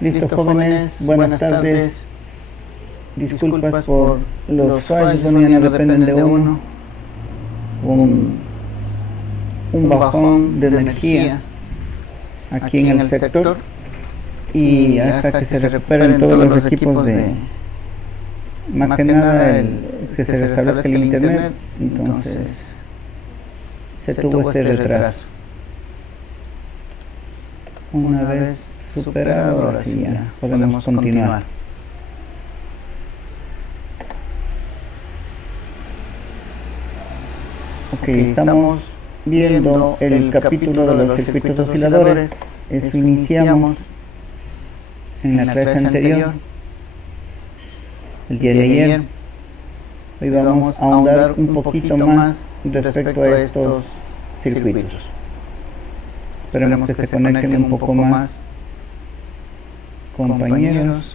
Listo, jóvenes, buenas tardes. Disculpas por los fallos, bueno, ya no dependen de uno. Un bajón de energía aquí en el sector, y hasta que se recuperen todos los equipos más que nada que se restablezca el internet, entonces se tuvo este retraso. Una vez superado, ahora sí ya podemos continuar. Ok, estamos viendo el capítulo de los circuitos osciladores. Esto iniciamos en la clase anterior, el día de ayer. Hoy vamos a ahondar un poquito más respecto a estos circuitos. Esperemos que se conecten un poco más, compañeros.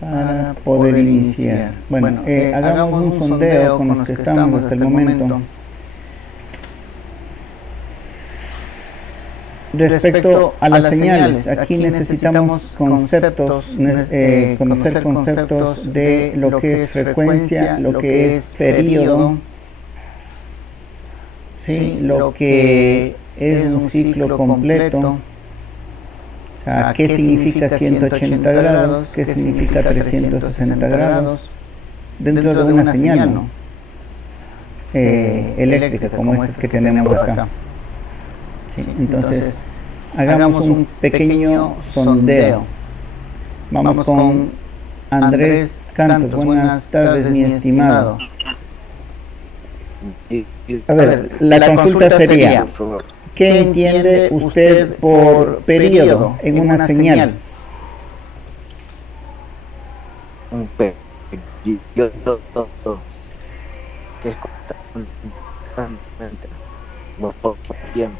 Para poder iniciar. Bueno, hagamos un sondeo con los que estamos hasta el momento. Respecto a las señales, aquí necesitamos conceptos, conocer conceptos de lo que es frecuencia, lo que es periodo, ¿sí? Lo que es un ciclo completo. ¿Qué significa 180 grados? ¿Qué significa 360 grados? Dentro de una señal, ¿no? Eléctrica, como estas que tenemos acá. ¿Sí? Entonces, hagamos un pequeño sondeo. Vamos con Andrés Cantos. Buenas tardes, mi estimado. A ver, la consulta sería: ¿qué entiende usted por periodo en una señal? Un periodo que es constantemente por tiempo.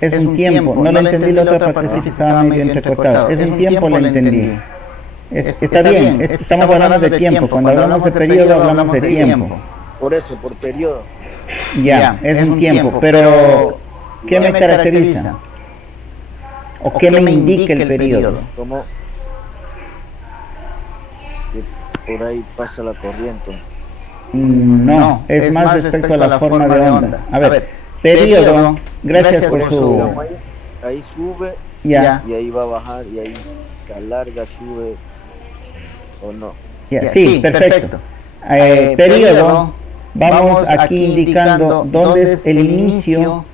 Es un tiempo, no lo entendí la otra parte, sí estaba medio entrecortado. Es un tiempo, lo entendí. Está bien, estamos hablando de tiempo. Cuando hablamos de periodo, hablamos de tiempo. Por eso, por periodo. Ya, es un tiempo, pero ¿qué me caracteriza? ¿O qué me indica el periodo? Como que por ahí pasa la corriente. No, es más respecto a la forma de onda. A ver, periodo, gracias por su... Ahí sube, ya. Y ahí va a bajar, y ahí se alarga, sube, o no. Ya, sí, perfecto. Periodo, vamos aquí indicando dónde es el inicio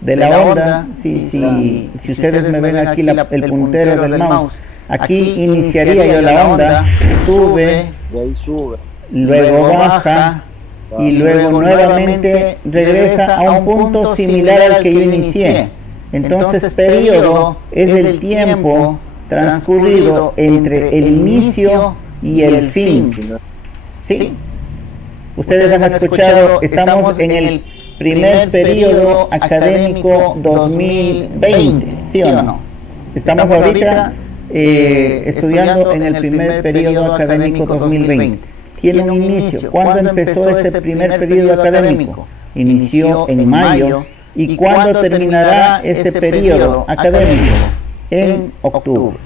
de la onda. Si ustedes me ven aquí el puntero del mouse, aquí iniciaría yo la onda, sube, y ahí sube, luego baja, y luego nuevamente regresa a un punto similar al que yo inicié. Entonces, periodo es el tiempo transcurrido entre el inicio y el fin. ¿Sí? Ustedes han escuchado, estamos en el primer periodo académico 2020, ¿sí o no? Estamos ahorita estudiando en el primer periodo académico 2020. Tiene un inicio. ¿Cuándo empezó ese primer periodo académico? Inició en mayo. ¿Y cuándo terminará ese periodo académico? En octubre.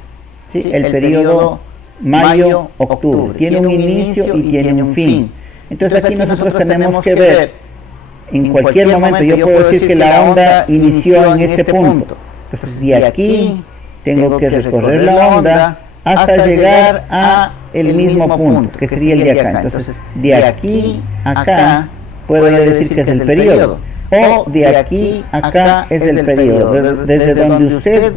¿Sí? El periodo mayo-octubre. Tiene un inicio y tiene un fin. Entonces aquí nosotros tenemos que ver, en cualquier momento yo puedo decir que la onda inició en este punto. Entonces de aquí tengo que recorrer la onda hasta llegar a el mismo punto, que sería el de acá. Entonces de aquí a acá puedo yo decir que es el periodo, o de aquí a acá es el periodo. Desde donde usted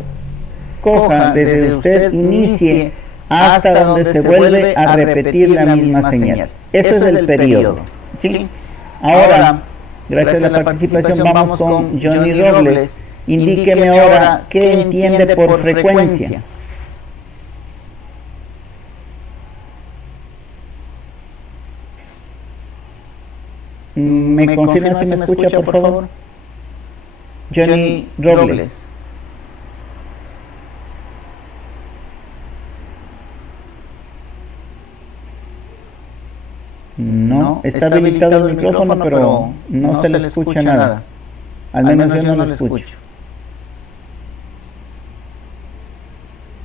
coja, desde usted inicie hasta donde se vuelve a repetir la misma señal. Eso es el periodo. ¿Sí? Ahora, gracias a la participación, vamos con Johnny Robles. Indíqueme ahora qué entiende por frecuencia. ¿Me confirma si me escucha, por favor? Johnny Robles. No, está habilitado el micrófono, pero no se le escucha nada. Al menos yo no lo escucho.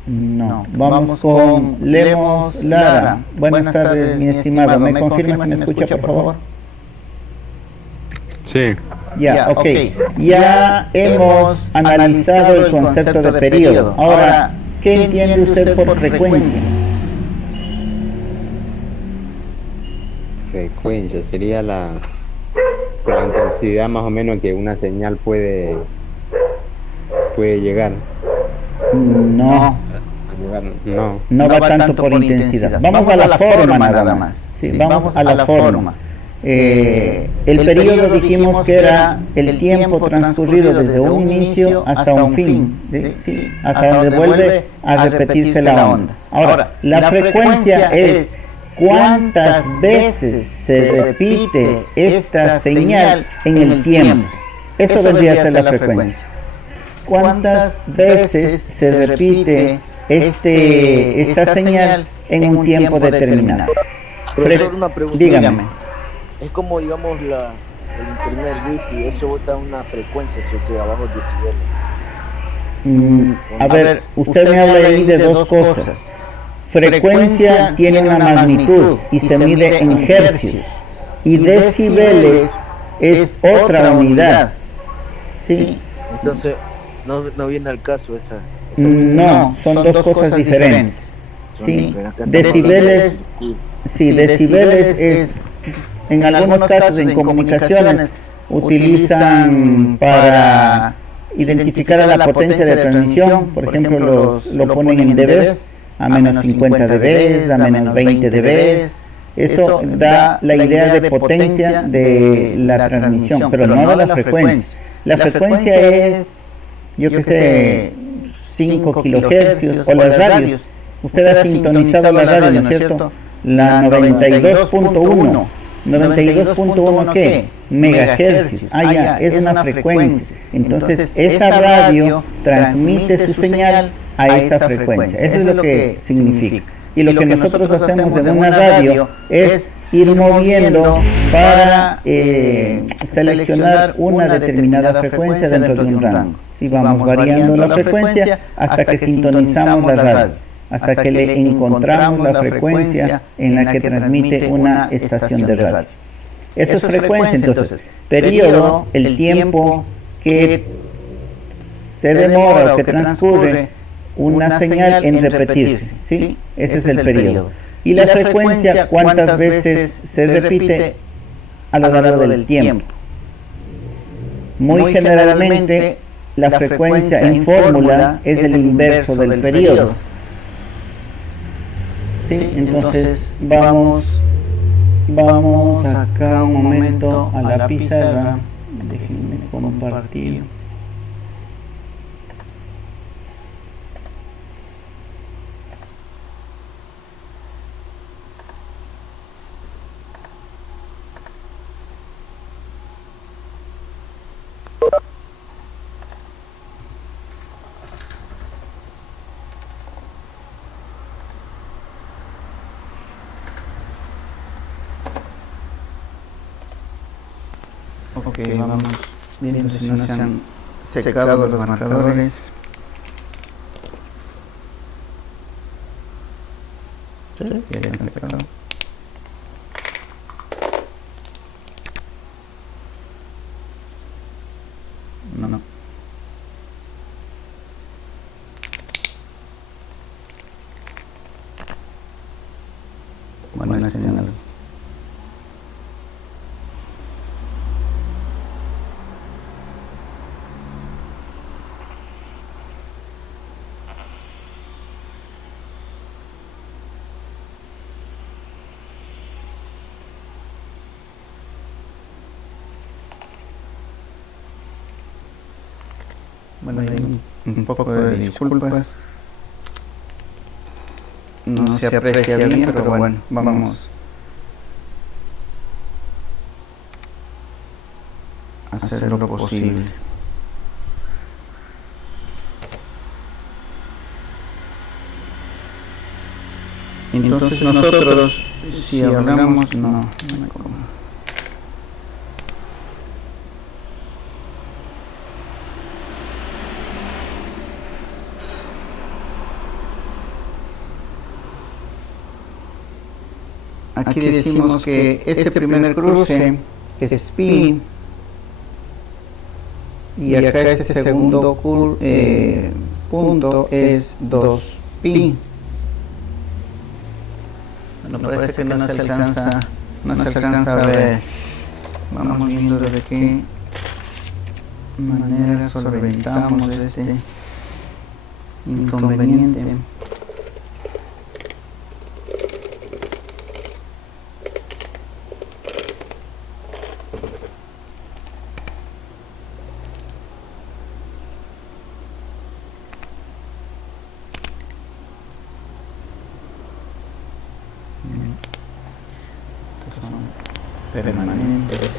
No, vamos con Lemos Lara. Buenas tardes, mi estimado. ¿Me confirma si me escucha, por favor? Sí. Ya, ok. Ya hemos analizado el concepto de periodo. Ahora, ¿qué entiende usted por frecuencia? Frecuencia sería la intensidad más o menos que una señal puede llegar. No, no va tanto por intensidad. Vamos a la forma nada más. Sí, vamos a la forma. El periodo dijimos que era el tiempo transcurrido desde un inicio hasta un fin, ¿sí? Hasta donde vuelve a repetirse la onda. Ahora, la frecuencia es cuántas veces se repite esta señal en el tiempo. Eso vendría a ser la frecuencia. ¿Cuántas veces se repite esta señal en un tiempo determinado? Profesor, una pregunta. Dígame. Es como, digamos, el internet wifi, eso bota una frecuencia, ¿cierto? Abajo decibeles. A ver, usted me habla ahí de dos cosas. Frecuencia tiene una magnitud y se mide en hercios. Y decibeles es otra unidad. ¿Sí? Entonces, no viene al caso esa no, son dos cosas diferentes. ¿Sí? Decibeles, sí, decibeles es, en algunos casos en comunicaciones, utilizan para identificar a la potencia de transmisión, por ejemplo, lo ponen en dBs, a menos 50 dBs, a menos 20 dBs. Eso da la idea de potencia de la transmisión, pero no de la frecuencia. La frecuencia es, yo que sé, 5 kilohercios o las radios. Usted ha sintonizado la radio, ¿no es cierto? La 92.1. 92.1 ¿qué? Megahercios. Ah, ya, es una frecuencia. Entonces, esa radio transmite su señal a esa frecuencia. Eso es lo que significa. Y lo que nosotros hacemos en una radio es ir moviendo para seleccionar una determinada frecuencia dentro de un rango. Si vamos variando la frecuencia hasta que sintonizamos la radio, hasta que le encontramos la frecuencia en la que transmite una estación de radio. Eso es frecuencia. Entonces, periodo, el tiempo que se demora o que transcurre una señal en repetirse, ¿sí? Ese es el periodo. Y la frecuencia, cuántas veces se repite a lo largo del tiempo. Muy generalmente, la frecuencia en fórmula es el inverso del periodo. ¿Sí? Entonces, vamos acá un momento a la pizarra. Déjenme compartir. Ok, vamos viendo si no se han secado los marcadores. Sí, ya se han secado. No. Bueno, es señal. Bueno, hay un poco de disculpas. No se aprecia bien, pero bueno, vamos a hacer lo posible. Entonces nosotros, si hablamos, no me acuerdo. aquí decimos que este primer cruce es pi, y acá este segundo punto es 2pi. Bueno, parece que no se alcanza a ver. Vamos viendo de qué manera solventamos este inconveniente. Estos son permanentes.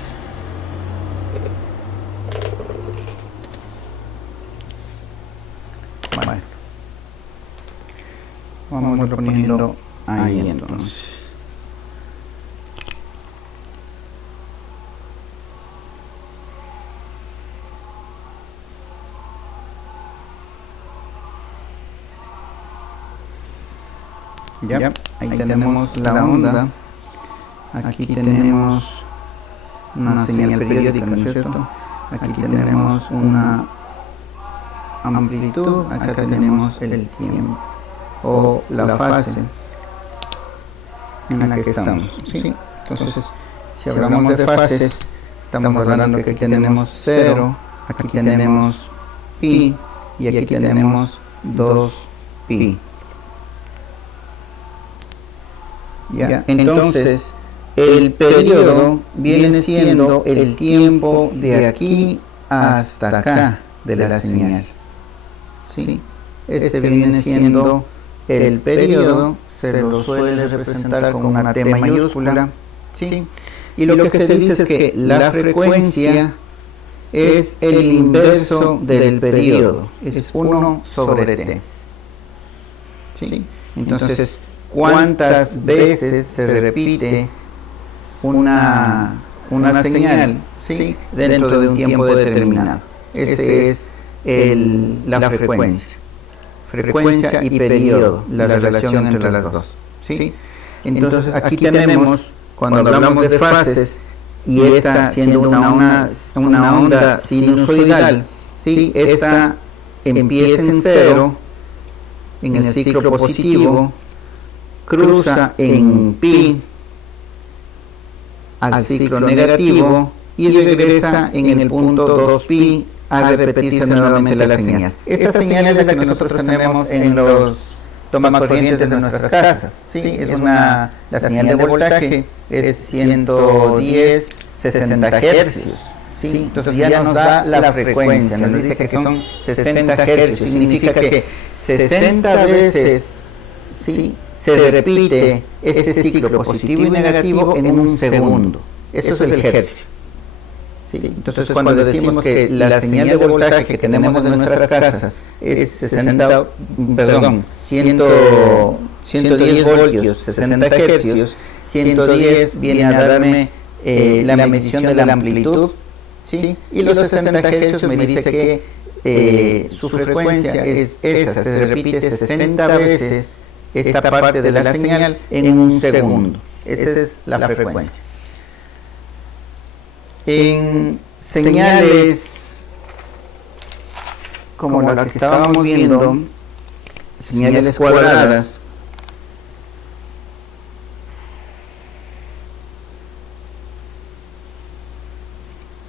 Bueno, vamos poniendo ahí entonces. Ya, ahí tenemos la onda. Aquí tenemos una señal periódica, ¿no es cierto? Aquí tenemos una amplitud, acá tenemos el tiempo o la fase en la que estamos, ¿sí? Entonces, si hablamos de fases, estamos hablando que aquí tenemos 0, aquí tenemos pi y aquí tenemos 2pi. Ya, entonces el periodo viene siendo el tiempo de aquí hasta acá de la señal. ¿Sí? Este viene siendo el periodo, se lo suele representar con una T mayúscula. ¿Sí? Y lo que se dice es que la frecuencia es el inverso del periodo, es 1 sobre T. ¿Sí? Entonces, ¿cuántas veces se repite una señal, ¿sí?, dentro de un tiempo determinado? Ese es la frecuencia. Frecuencia y periodo, la relación entre las dos, ¿sí? Entonces aquí tenemos, cuando hablamos de fases, y esta siendo una onda sinusoidal, ¿sí?, esta empieza en 0, en el ciclo positivo, cruza en pi al ciclo negativo y regresa en el punto 2pi a repetirse nuevamente la señal. Esta señal es la que nosotros tenemos en los tomacorrientes de nuestras casas, ¿sí? Es la señal de voltaje es 110, 60 hercios, ¿sí? Entonces ya nos da la frecuencia, nos dice que son 60 hercios, significa que 60 veces, ¿sí?, se repite este ciclo positivo y negativo en un segundo. Eso es el hercio. ¿Sí? Entonces, cuando decimos que la señal de voltaje que tenemos en nuestras casas es 110 voltios, 60 hercios, 110 viene a darme la medición de la amplitud, ¿sí? Y los 60 hercios me dice que su frecuencia es esa, se repite 60 veces esta parte de la señal en un segundo. Esa es la frecuencia. En señales como la que estábamos viendo, señales cuadradas,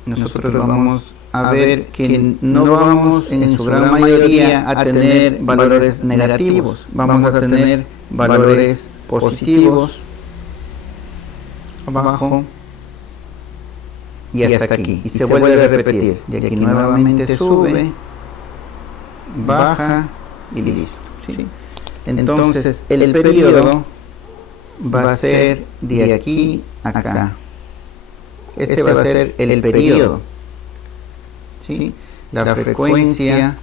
nosotros vamos a ver que no vamos en su gran mayoría a tener valores negativos, vamos a tener valores positivos abajo y hasta aquí, y se vuelve a repetir, y aquí nuevamente sube, baja y listo, ¿sí? Entonces el periodo va a ser de aquí a acá. Este va a ser el periodo, ¿sí? La frecuencia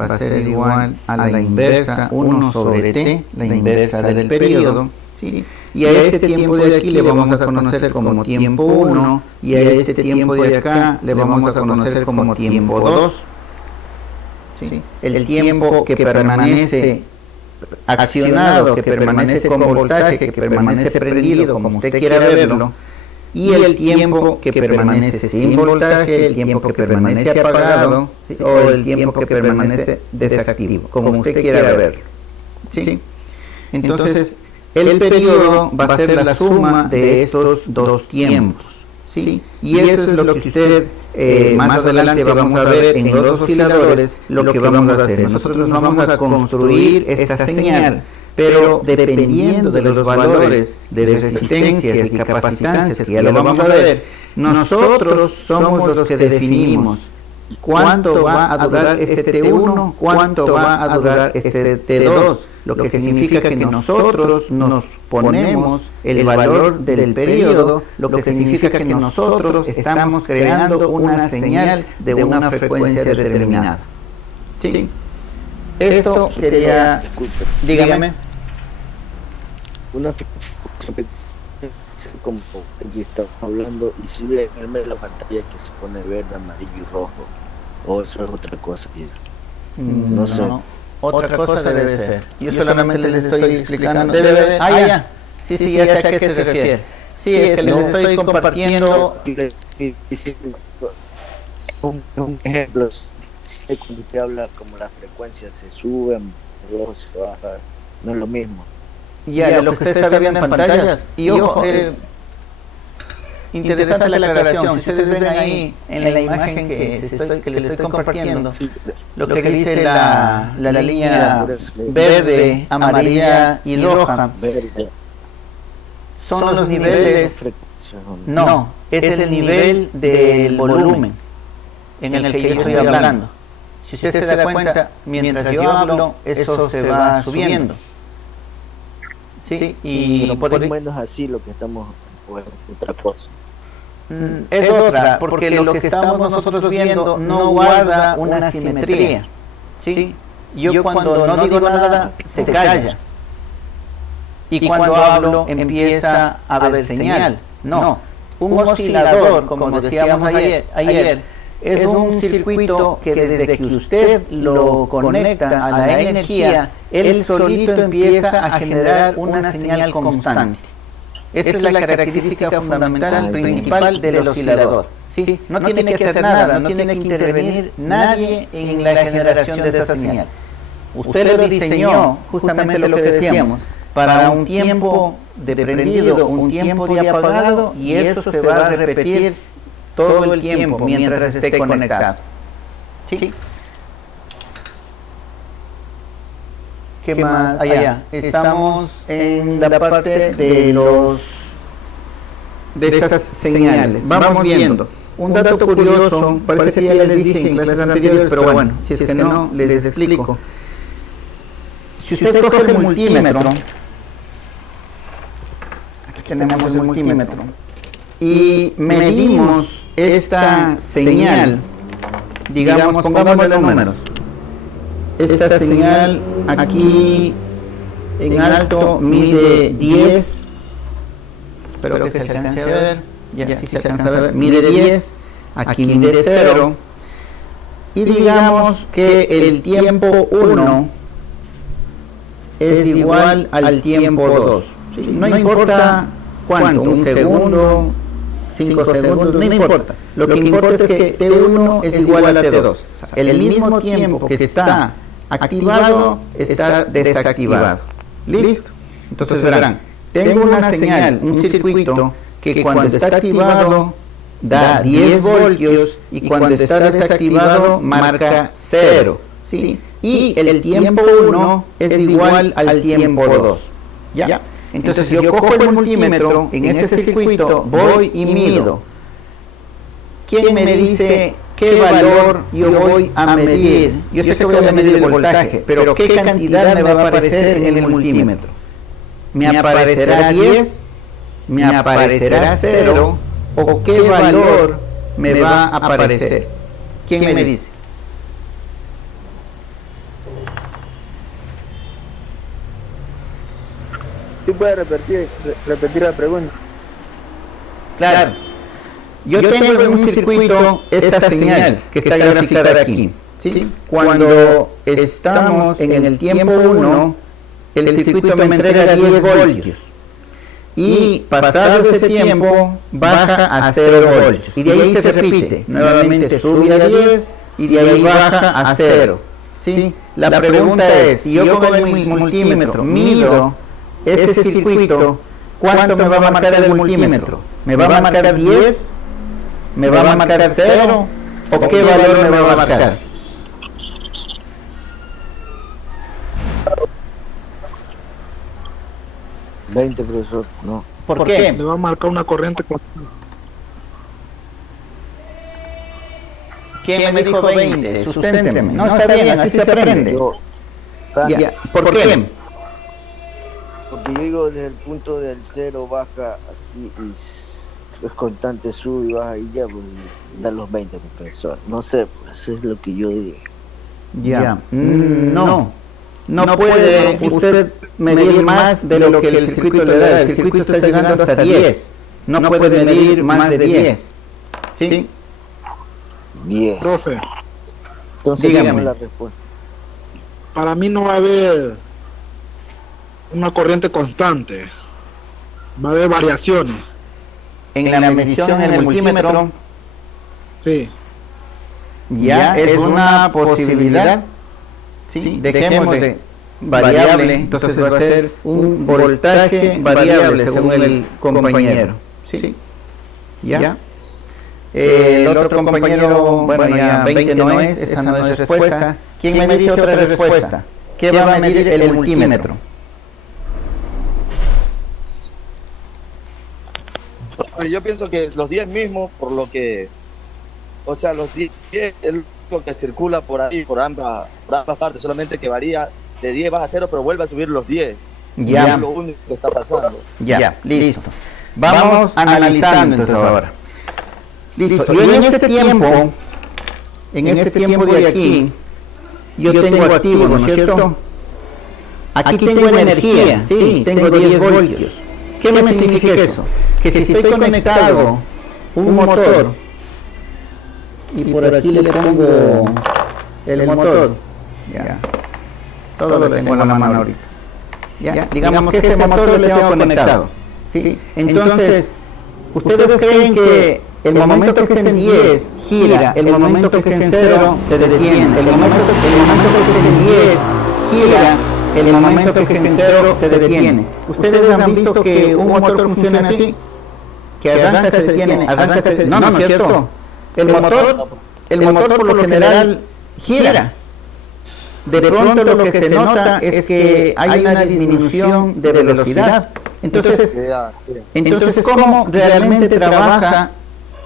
va a ser igual a la inversa 1 sobre t, la inversa del periodo, ¿sí? Y a este tiempo de aquí le vamos a conocer como tiempo 1, y a este tiempo de acá le vamos a conocer como tiempo 2, ¿sí? El tiempo que permanece accionado, que permanece con voltaje, que permanece prendido, como usted quiera verlo, y el tiempo que permanece sin voltaje, el tiempo que permanece apagado, ¿sí? O el tiempo que permanece desactivo, como usted quiera verlo. ¿Sí? Entonces, el periodo va a ser la suma de estos dos tiempos. ¿Sí? Y eso es lo que usted más adelante vamos a ver en los osciladores, lo que vamos a hacer. Nosotros vamos a construir esta señal, pero dependiendo de los valores de resistencias y capacitancias, que ya lo vamos a ver, nosotros somos los que definimos cuánto va a durar este T1, cuánto va a durar este T2, lo que significa que nosotros nos ponemos el valor del periodo, lo que significa que nosotros estamos creando una señal de una frecuencia determinada. ¿Sí? Esto quería... Dígame. Una como que está hablando, y si ve en el medio de la pantalla que se pone verde, amarillo y rojo, o eso es otra cosa. No sé. Otra cosa debe ser. Yo solamente les estoy explicando. Debe ver. Ya. Sí, ya sé a qué se refiere. Sí, es que les estoy compartiendo. Un ejemplo, cuando usted habla como las frecuencias se suben, luego se bajan, no es lo mismo. Ya, lo que usted está viendo en pantallas. Y ojo, interesante la aclaración. Si ustedes ven ahí en la imagen que les estoy compartiendo, lo que dice la línea verde, amarilla y roja, son los niveles. No, es el nivel del volumen en el que yo estoy hablando. Si usted se da cuenta, mientras yo hablo, eso se va subiendo. ¿Sí? Y por lo menos así lo que estamos, bueno, otra cosa. Es otra, porque lo que estamos nosotros viendo no guarda una simetría. ¿Sí? Yo cuando no digo nada, se calla. Y cuando hablo, empieza a haber señal. No, un oscilador, como decíamos ayer, es un circuito que desde que usted lo conecta a la energía, él solito empieza a generar una señal constante. Esa es la característica fundamental, principal del oscilador. ¿Sí? No tiene que hacer nada, no tiene que intervenir nadie en la generación de esa señal. Usted lo diseñó, justamente lo que decíamos, para un tiempo de prendido, un tiempo de apagado, y eso se va a repetir todo el tiempo mientras esté conectado. ¿Sí? ¿Qué más? Allá. Estamos en la parte de estas señales. Vamos viendo. Un dato curioso, parece que ya les dije en clases anteriores, pero bueno, si es que no, les explico. Si usted coge el multímetro, aquí tenemos el multímetro, y medimos esta señal, digamos, pongámosle números. Esta señal aquí en alto mide 10, espero que se alcance a ver, ya sí se alcanza a ver, mide 10, aquí mide 0, y digamos que el tiempo 1 es igual al tiempo 2. ¿Sí? No importa cuánto, un segundo, 5 segundos, no importa. Lo que importa es que T1 es igual a T2. O sea, el mismo tiempo que está activado está desactivado. ¿Listo? Entonces verán, tengo una señal, un circuito que cuando está activado da 10 voltios y cuando está desactivado marca 0. ¿Sí? Y el tiempo 1 es igual al tiempo 2. ¿Ya? Entonces yo cojo el multímetro, en ese circuito voy y mido. ¿Quién me dice qué valor yo voy a medir? Yo sé que voy a medir el voltaje, pero ¿qué cantidad me va a aparecer en el multímetro? ¿Me aparecerá 10? ¿Me aparecerá 0? ¿O qué valor me va a aparecer? ¿Quién me dice? ¿Sí puede repetir la pregunta? Claro. Yo tengo en un circuito esta señal que está graficada aquí. ¿Sí? Cuando estamos en el tiempo 1, el circuito me entrega 10 voltios. Y pasado ese tiempo baja a 0 voltios. Y de ahí se repite. Nuevamente sube a 10 y de ahí baja a 0. ¿Sí? La pregunta es, si yo con el multímetro mido ese circuito, ¿cuánto me va a marcar el multímetro? ¿Me va a marcar 10? ¿Me va a marcar 0? ¿O qué valor me va a marcar? $20, profesor, no. ¿Por qué? Le va a marcar una corriente con... ¿Quién me dijo 20? Susténteme. No, está bien, así se aprende. Ya. ¿Por qué? Porque yo digo desde el punto del 0 baja así y es constante, sube y baja y ya pues, da los 20, profesor. No sé, pues eso es lo que yo digo. Ya. No puede usted medir más de lo que el circuito le da. El circuito está llegando hasta 10. No puede medir más de 10. ¿Sí? 10. Profe, Entonces dígame. dígame la respuesta. para mí no va a haber una corriente constante. Va a haber variaciones. En la medición en el multímetro Sí. ya es una posibilidad. ¿Sí? Dejemos de variable, entonces va a ser un voltaje variable según el compañero. ¿Sí? ¿Ya? El otro compañero, bueno, ya 20 no es, esa no es respuesta. ¿Quién me dice otra respuesta? ¿Qué va a medir el multímetro? Yo pienso que los 10 mismos, por lo que, o sea, los 10 es lo que circula por ahí, por ambas partes, solamente que varía de 10 baja a 0, pero vuelve a subir los 10. Ya. Es lo único que está pasando. Ya, listo. Vamos analizando entonces ahora. Listo. Yo en este tiempo de aquí, yo tengo activo, ¿no es cierto? Aquí tengo energía, sí, tengo 10 voltios. ¿Qué me significa eso? Que si estoy conectado un motor, y por aquí le pongo el motor, ya, todo lo tengo en la mano ahorita. Ya, digamos que este motor lo tengo conectado, ¿sí? Entonces, ¿ustedes creen que el momento que esté en 10 gira, el momento que esté en 0 se detiene, el momento que esté en 10 gira, el momento que esté en 0 se detiene? ¿Ustedes han visto que un motor funciona así? Que arranca, se detiene, arranca, se detiene. No, no es cierto. El motor por lo general gira. De pronto lo que se nota es que hay una disminución de velocidad. Entonces, ¿cómo realmente trabaja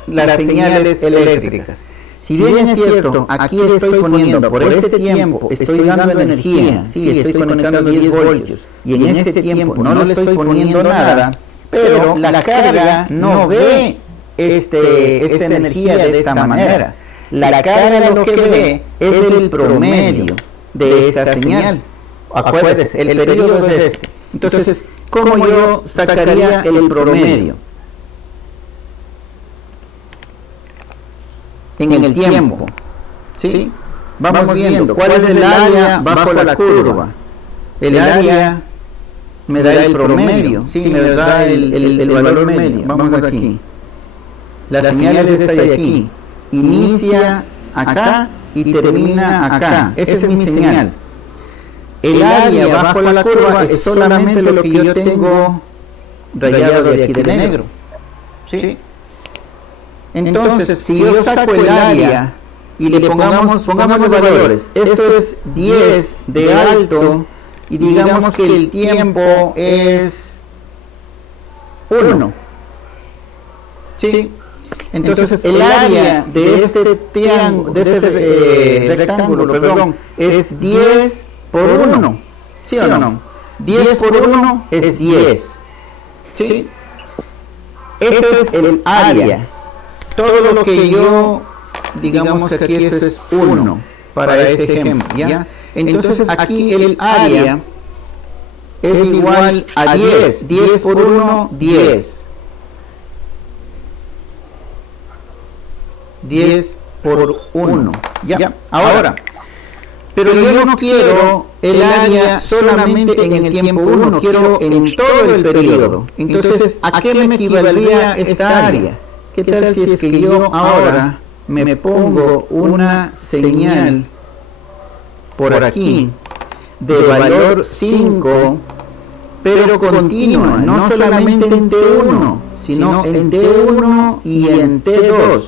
las señales eléctricas? Si bien es cierto, aquí estoy poniendo, por este tiempo, estoy dando energía, sí, estoy conectando 10 voltios, y en este tiempo no le estoy poniendo nada, pero la carga no ve esta energía de esta manera. La carga lo que ve es el promedio de esta señal. Acuérdense, el periodo es este. Entonces, ¿cómo yo sacaría el promedio? En el tiempo, ¿sí? Vamos viendo cuál es el área bajo la curva. El área me da el promedio, sí, me da el valor medio. Vamos aquí. La señal es esta de aquí. Inicia acá y termina acá. Esa es mi señal. El área bajo la curva es solamente lo que yo tengo rayado de aquí de negro. ¿Sí? Entonces, si yo saco el área y le pongamos los valores, esto es 10 de alto y digamos que el tiempo es 1. ¿Sí? Entonces, el área de este triángulo, de este rectángulo, perdón, es 10 por 1. ¿Sí o no? 10 por 1 es 10. ¿Sí? Ese es el área. Todo lo que yo, digamos que aquí esto es 1 para este ejemplo, ¿ya? Entonces aquí el área es igual a 10. 10 por 1, 10. 10 por 1. ¿Ya? Ahora, pero yo no quiero el área solamente en el tiempo 1, quiero en todo el periodo. Entonces, ¿a qué me equivaldría esta área? ¿Qué tal si es que yo ahora me pongo una señal por aquí de valor 5, pero continua, no solamente en T1, sino en T1 y en T2?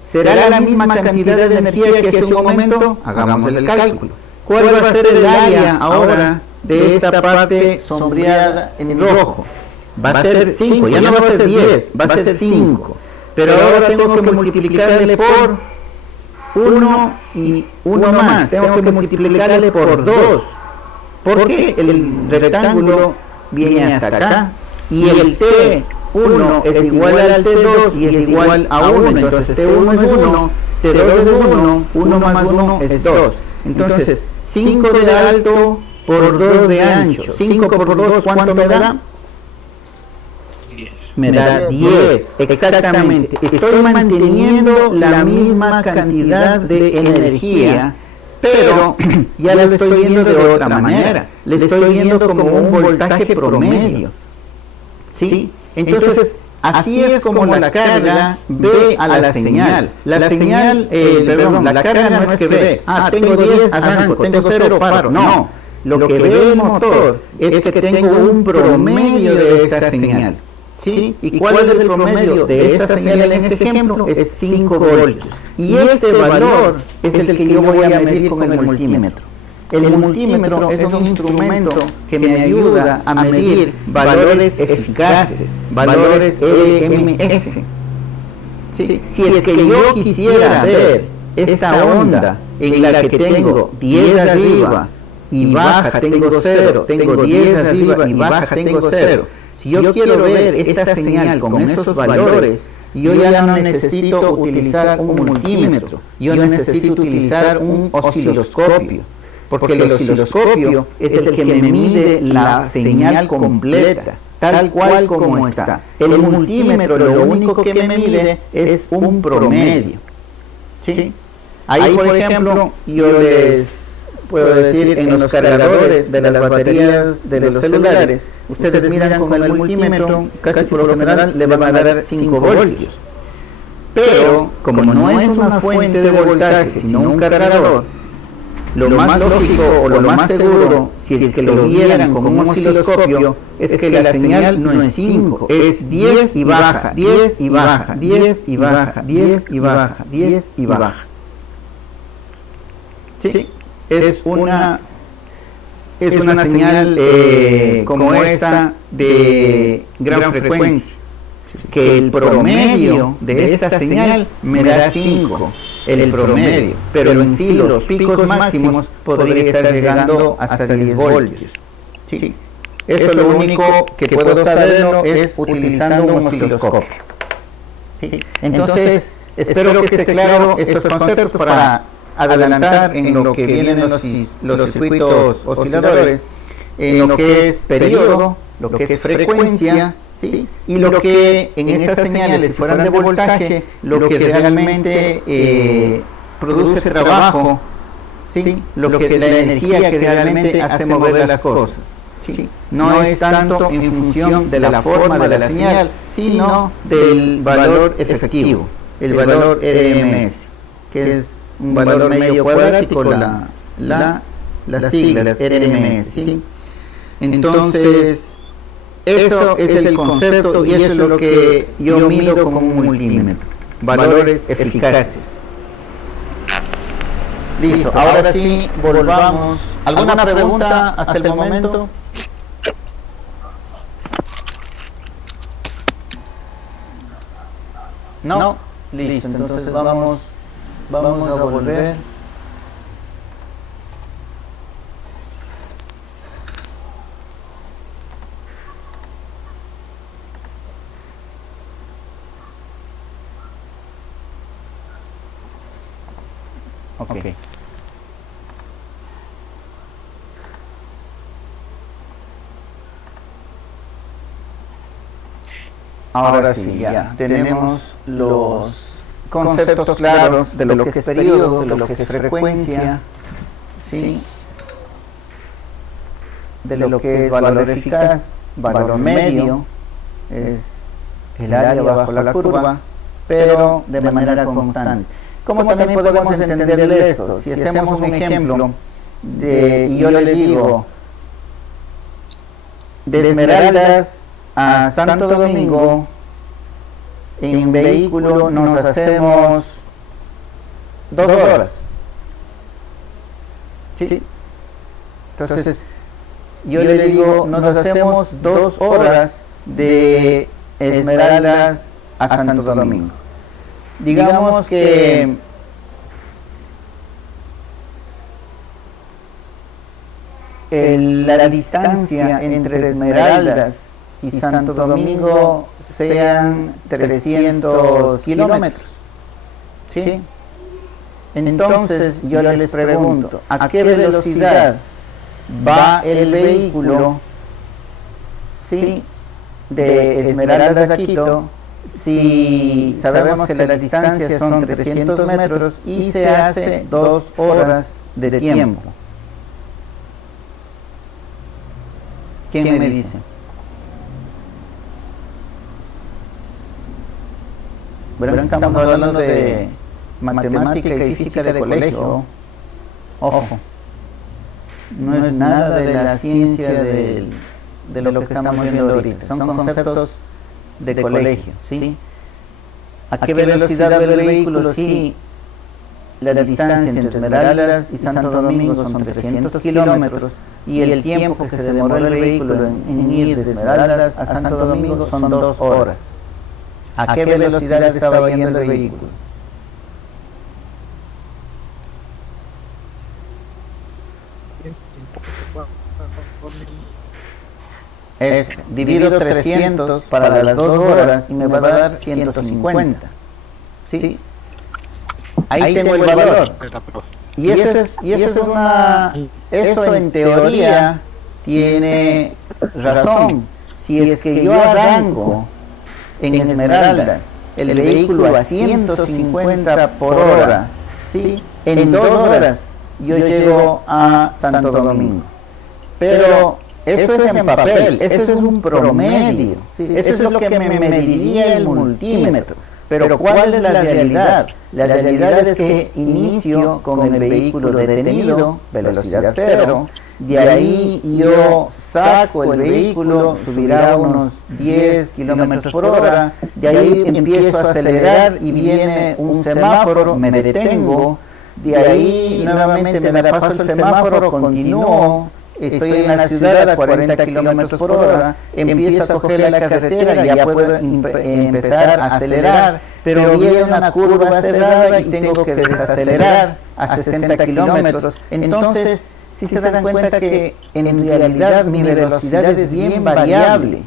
¿Será la misma cantidad de energía que hace un momento? Hagamos el cálculo. ¿Cuál va a ser el área ahora de esta parte sombreada en rojo? Va a ser 5, ya no va a ser 10, va a ser 5. Pero ahora tengo que multiplicarle por 1 y 1 más. Tengo que multiplicarle por 2. Porque el rectángulo viene hasta acá. Y el T1 es igual al T2 y es igual a 1. Entonces T1 es 1, T2 es 1, 1 más 1 es 2. Entonces 5 de alto por 2 de ancho. 5 por 2, ¿cuánto me da? Me da 10, exactamente. Estoy manteniendo la misma cantidad de energía, pero ya la estoy viendo de otra manera. Le estoy viendo como un voltaje promedio. ¿Sí? Entonces, así es como la carga ve a la señal. La señal, la carga no es que ve, tengo 10, arranco, tengo 0, paro. No, lo que ve el motor es que tengo un promedio de esta señal. ¿Sí? ¿Y cuál es el promedio de esta señal en este ejemplo? Es 5 voltios. Y este valor es el que yo voy a medir con el multímetro. El multímetro es un instrumento que me ayuda a medir valores eficaces, valores EMS. ¿Sí? Si es que yo quisiera ver esta onda en la que tengo 10 arriba y baja tengo 0, tengo 10 arriba y baja tengo 0, si yo quiero ver esta señal con esos valores, yo ya no necesito utilizar un multímetro, yo necesito utilizar un osciloscopio, porque el osciloscopio es el que me mide la señal completa, tal cual como está. El multímetro lo único que me mide es un promedio. ¿Sí? Ahí, por ejemplo, yo les puedo decir, en los cargadores de las baterías de los celulares, ustedes midan con el multímetro, casi por lo general le van a dar 5 voltios. Pero, como no es una fuente de voltaje, sino un cargador, lo más lógico o lo más seguro, si es que lo vieran con un osciloscopio, es que la señal no es 5, es 10 y baja, 10 y baja, 10 y baja, 10 y baja, 10 y baja. ¿Sí? Es una señal como esta de gran frecuencia, que el promedio de esta señal me da 5, el promedio, pero en sí los picos máximos podría estar llegando hasta 10 voltios. ¿Sí? Eso lo único que puedo saberlo es utilizando un osciloscopio. ¿Sí? Entonces, espero que esté claro estos conceptos para adelantar en lo que vienen los circuitos osciladores, en lo que es periodo, lo que es frecuencia, ¿sí? Y lo que en estas señales, si fueran de voltaje, lo que realmente produce trabajo, ¿sí? Lo que la energía que realmente hace mover las cosas. ¿Sí? No es tanto en función de la forma de la señal, sino del valor efectivo, el valor RMS, que es un valor medio cuadrático, las siglas RMS, ¿sí? Entonces, eso es el concepto y eso es lo que yo mido como un multímetro, valores eficaces. Listo, ahora sí, volvamos. ¿Alguna pregunta hasta el momento? No, listo, entonces vamos a volver. Okay. Ahora sí, ya tenemos los conceptos claros de lo que es periodo, de lo que es frecuencia, ¿sí? de lo que es valor eficaz, valor medio, es el área bajo la curva, pero de manera constante. ¿Cómo también podemos entender esto? Si hacemos un ejemplo, y yo le digo, de Esmeraldas a Santo Domingo, en vehículo nos hacemos 2 horas. ¿Sí? Entonces, yo le digo, nos hacemos 2 horas de Esmeraldas a Santo Domingo. Digamos que la distancia entre Esmeraldas y Santo Domingo sean 300 kilómetros. ¿Sí? Entonces yo les pregunto, ¿a qué velocidad va el vehículo, ¿sí?, de Esmeraldas a Quito, si sabemos que la distancia son 300 metros y se hace 2 horas de tiempo? ¿Quién me dice? Verán que estamos hablando de matemática y física de colegio. Ojo, no es nada de la ciencia de lo que estamos viendo ahorita. Son conceptos de colegio, ¿sí? ¿A qué velocidad va el vehículo? Sí, la distancia entre Esmeraldas y Santo Domingo son 300 kilómetros y el tiempo que se demoró el vehículo en ir de Esmeraldas a Santo Domingo son 2 horas. ¿A qué velocidad estaba yendo el vehículo? Es, divido 300 para las 2 horas y me va a dar 150. ¿Sí? Ahí tengo el valor. Y eso en teoría tiene razón. Si es que yo arranco en Esmeraldas el vehículo a 150 por hora, ¿sí?, en 2 horas yo llego a Santo Domingo. Pero eso es en papel, eso es un promedio, ¿sí? Eso es lo que me mediría el multímetro. Pero ¿cuál es la realidad? La realidad es que inicio con el vehículo detenido, velocidad 0, de ahí yo saco el vehículo, subirá unos 10 kilómetros por hora, de ahí empiezo a acelerar y viene un semáforo, me detengo, de ahí nuevamente me da paso el semáforo, continúo, estoy en la ciudad a 40 kilómetros por hora, empiezo a coger la carretera, ya puedo empezar a acelerar, pero viene una curva cerrada y tengo que desacelerar a 60 kilómetros. Entonces, si se dan cuenta que en realidad mi velocidad es bien variable,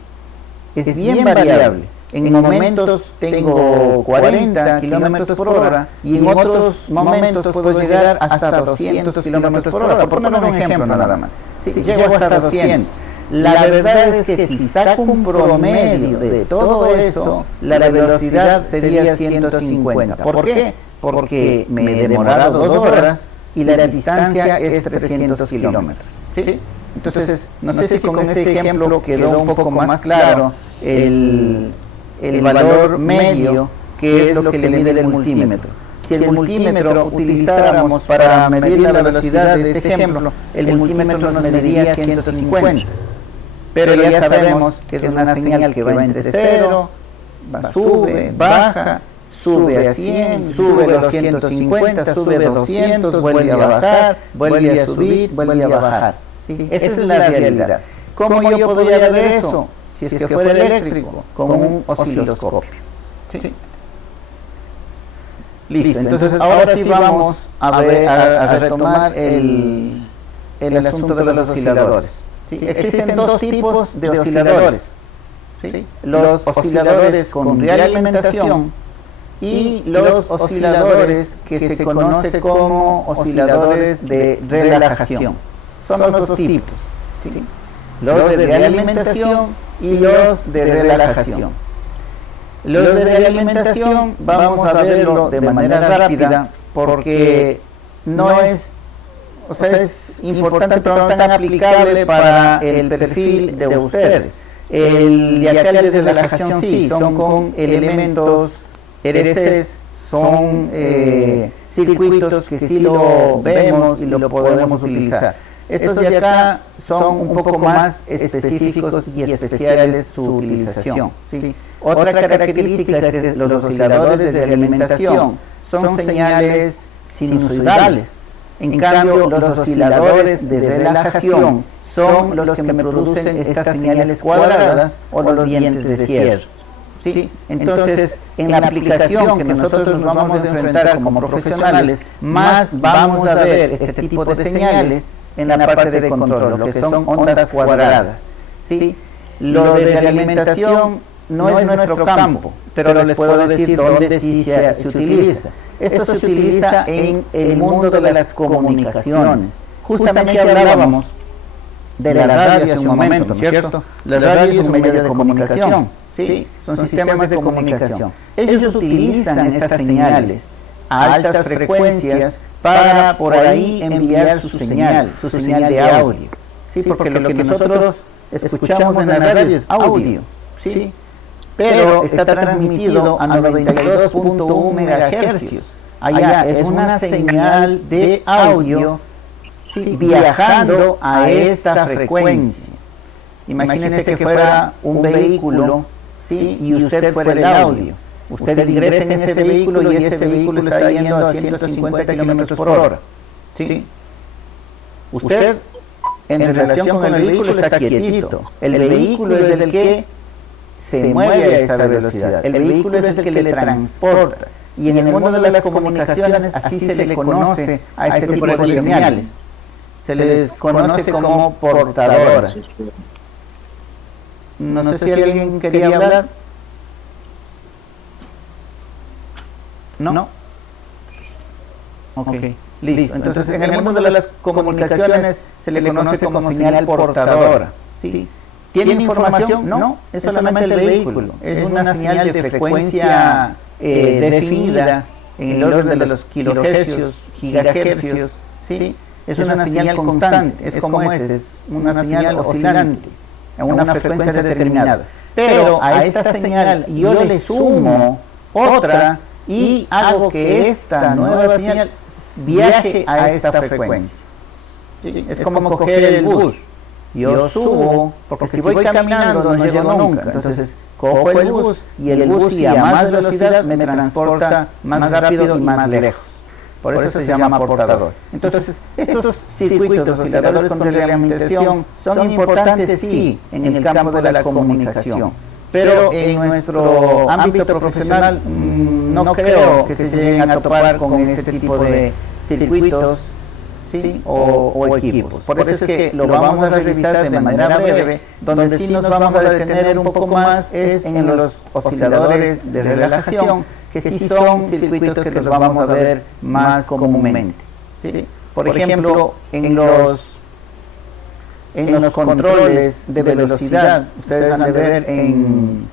es bien variable. En momentos tengo 40 kilómetros por hora y en otros momentos puedo llegar hasta 200 kilómetros por hora, por poner un ejemplo nada más. Si llego hasta 200. La verdad es que si saco un promedio de todo eso, la velocidad sería 150. ¿Por qué? Porque me he demorado 2 horas y la distancia es 300 kilómetros. ¿Sí? Entonces, no sé si con este ejemplo quedó un poco más claro el valor medio, que es lo que le mide el multímetro. Si el multímetro utilizáramos para medir la velocidad de este ejemplo, el multímetro nos mediría 150. Pero ya sabemos que es una señal que va entre 0, sube, baja, sube a 100, sube a los 150, sube a 200, vuelve a bajar, vuelve a subir, vuelve a bajar. ¿Sí? Esa es la realidad. ¿Cómo yo podría ver eso? Si es que fuera eléctrico, con un osciloscopio. ¿Sí? Listo, entonces ahora sí vamos a retomar el asunto de los osciladores. ¿Sí? Existen 2 tipos de osciladores. ¿Sí? Los osciladores con realimentación y los osciladores que se conoce como osciladores de relajación. Son los 2 tipos. ¿Sí? Los de realimentación y los de relajación. Los de realimentación vamos a verlo de manera rápida porque no es o sea, es importante, pero no tan aplicable para el perfil de ustedes. El de acá de relajación sí, son con elementos RCs, son circuitos que sí lo vemos y lo podemos utilizar. Estos de acá son un poco más específicos y especiales su utilización, ¿sí? Otra característica es que los osciladores de alimentación son señales sinusoidales. En cambio, los osciladores de relajación son los que me producen estas señales cuadradas o los dientes de cierre. ¿Sí? Entonces, en la aplicación que nosotros nos vamos a enfrentar como profesionales, más vamos a ver este tipo de señales en la parte de control, lo que son ondas cuadradas. ¿Sí? Lo de la alimentación no es nuestro campo, pero les puedo decir dónde sí se utiliza. Esto se utiliza en el mundo de las comunicaciones. Justamente hablábamos de la radio hace un momento, ¿no es cierto? La radio es un medio de comunicación, ¿sí? Son sistemas de comunicación. Ellos utilizan estas señales a altas frecuencias para por ahí enviar su señal de audio, ¿sí? Porque lo que nosotros escuchamos en la radio es audio, ¿sí? Pero está transmitido a 92.1 MHz. Allá es una señal de audio, ¿sí? Viajando a esta frecuencia. Imagínese que fuera un vehículo, ¿sí? Y usted fuera el audio. Usted ingresa en ese vehículo y ese vehículo está yendo a 150 kilómetros por hora, ¿sí? Usted, en relación con el vehículo, está quietito. El vehículo es el que se mueve a esa velocidad. El vehículo es el que le transporta. Y en el mundo de las comunicaciones así se le conoce a este tipo de señales. Se les conoce como portadoras. No sé si alguien quería hablar. ¿No? Ok, listo. Entonces, en el mundo de las comunicaciones se le conoce como señal portadora. ¿Sí? ¿Tiene información? No, es solamente el vehículo. Es una señal de frecuencia definida en el orden de los kilohercios, gigahercios, ¿sí? Es una señal constante, es como es una señal oscilante, a una frecuencia determinada. Pero a esta señal yo le sumo otra y hago que esta nueva señal viaje a esta frecuencia. ¿Sí? Es como coger el bus. Yo subo, porque si voy caminando no llego nunca. Entonces cojo el bus y el bus, y a más velocidad me transporta más rápido y más lejos. Por eso se llama portador. Entonces, estos circuitos osciladores con reglamentación son importantes, sí, en el campo de la comunicación. Pero en nuestro ámbito profesional no creo que se lleguen a topar con este tipo de circuitos, ¿sí? o equipos. Por eso es que lo vamos a revisar de manera breve. Donde sí nos vamos a detener un poco más es en los osciladores de relajación, que sí son circuitos que los vamos a ver más comúnmente, ¿sí? Por ejemplo, en los controles de velocidad, ustedes van a ver en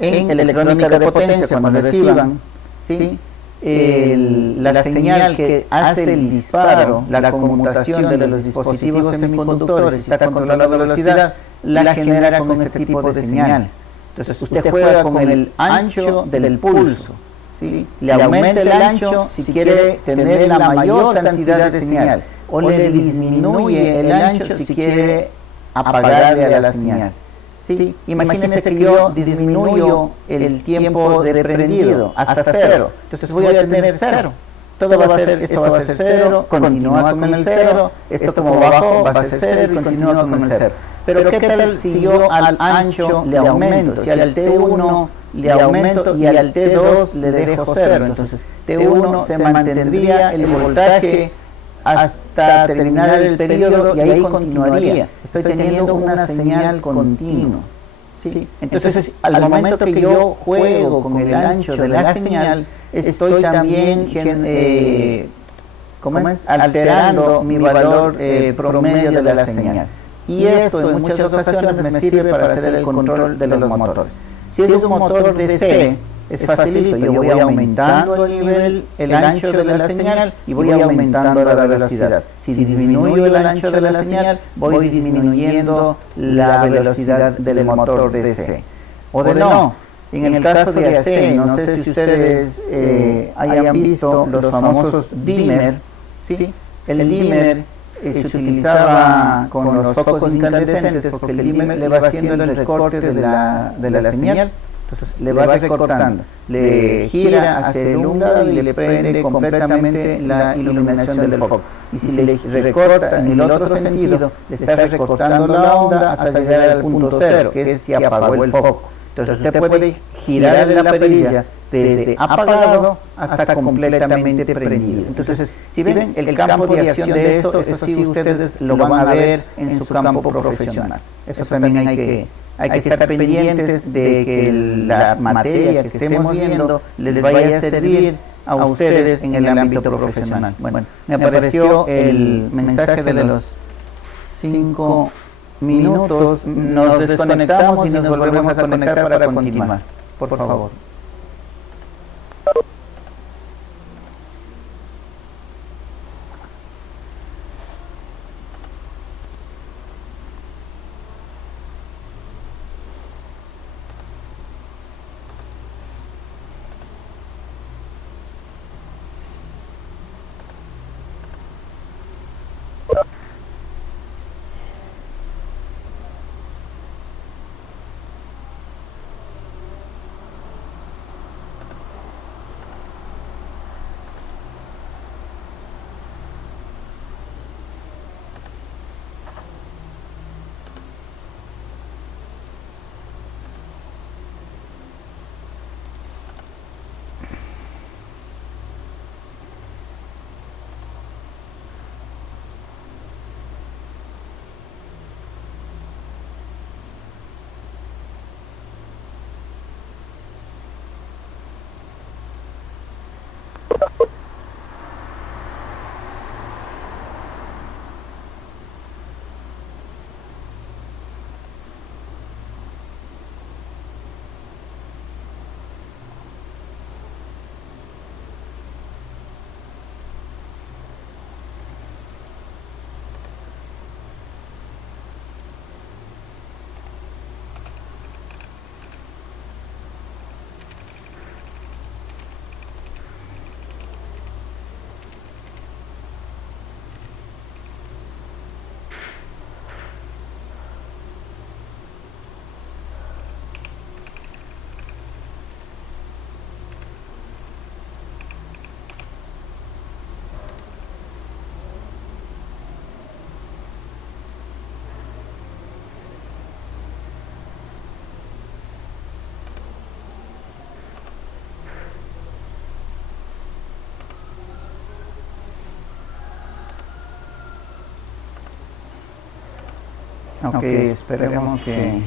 electrónica de potencia, cuando reciban, ¿sí? La señal que hace el disparo, la conmutación de los dispositivos semiconductores, está controlando la velocidad, la genera con este tipo de señales. Entonces usted juega con el ancho del pulso, ¿sí? Le aumenta el ancho si quiere tener la mayor cantidad de señal, o le disminuye el ancho si quiere apagarle a la señal. ¿Sí? Imagínense que yo disminuyo el tiempo de prendido hasta 0, entonces voy a tener 0. Todo va a ser, esto va a ser 0, continúa con el 0, esto como bajo va a ser 0 y continúa con el 0. Pero ¿qué tal si yo al ancho le aumento? Si al T1 le aumento y al T2 le dejo 0, entonces T1 se mantendría el voltaje hasta terminar el periodo y ahí continuaría. Estoy teniendo una señal continua, ¿sí? Entonces, al momento que yo juego con el ancho de la señal, estoy también alterando mi valor promedio de la señal. Y esto en muchas ocasiones me sirve para hacer el control de los motores. Si es un motor DC, es facilito, yo voy aumentando el nivel, el ancho de la señal y voy aumentando la velocidad. Si disminuyo el ancho de la señal, voy disminuyendo la velocidad del motor DC. O de no, en el caso de AC, no sé si ustedes hayan visto los famosos dimmer, ¿sí? El dimmer se utilizaba con los focos incandescentes porque el dimmer le va haciendo el recorte de la señal. Entonces le va recortando, le gira hacia un lado y le prende completamente la iluminación del foco. Y si le recorta en el otro sentido, le está recortando la onda hasta llegar al punto cero, que es si apagó el foco. Entonces usted puede girar la perilla desde apagado hasta completamente prendido. Entonces, si ven el campo de acción de esto, eso sí ustedes lo van a ver en su campo profesional. Eso también hay que estar pendientes de que la materia que estemos viendo les vaya a servir a ustedes en el ámbito profesional. Bueno, me apareció el mensaje de los 5 minutos. Nos desconectamos y nos volvemos a conectar para continuar. Por favor. Ok, esperemos que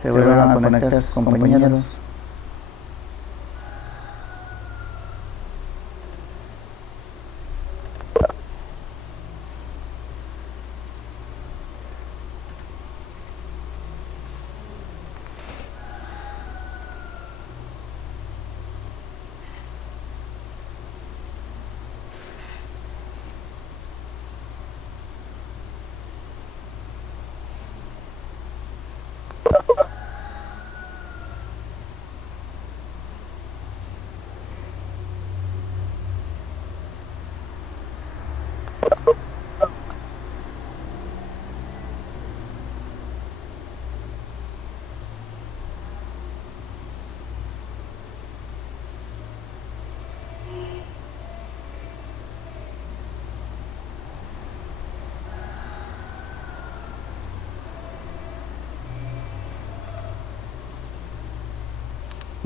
se vuelvan a conectar sus compañeros.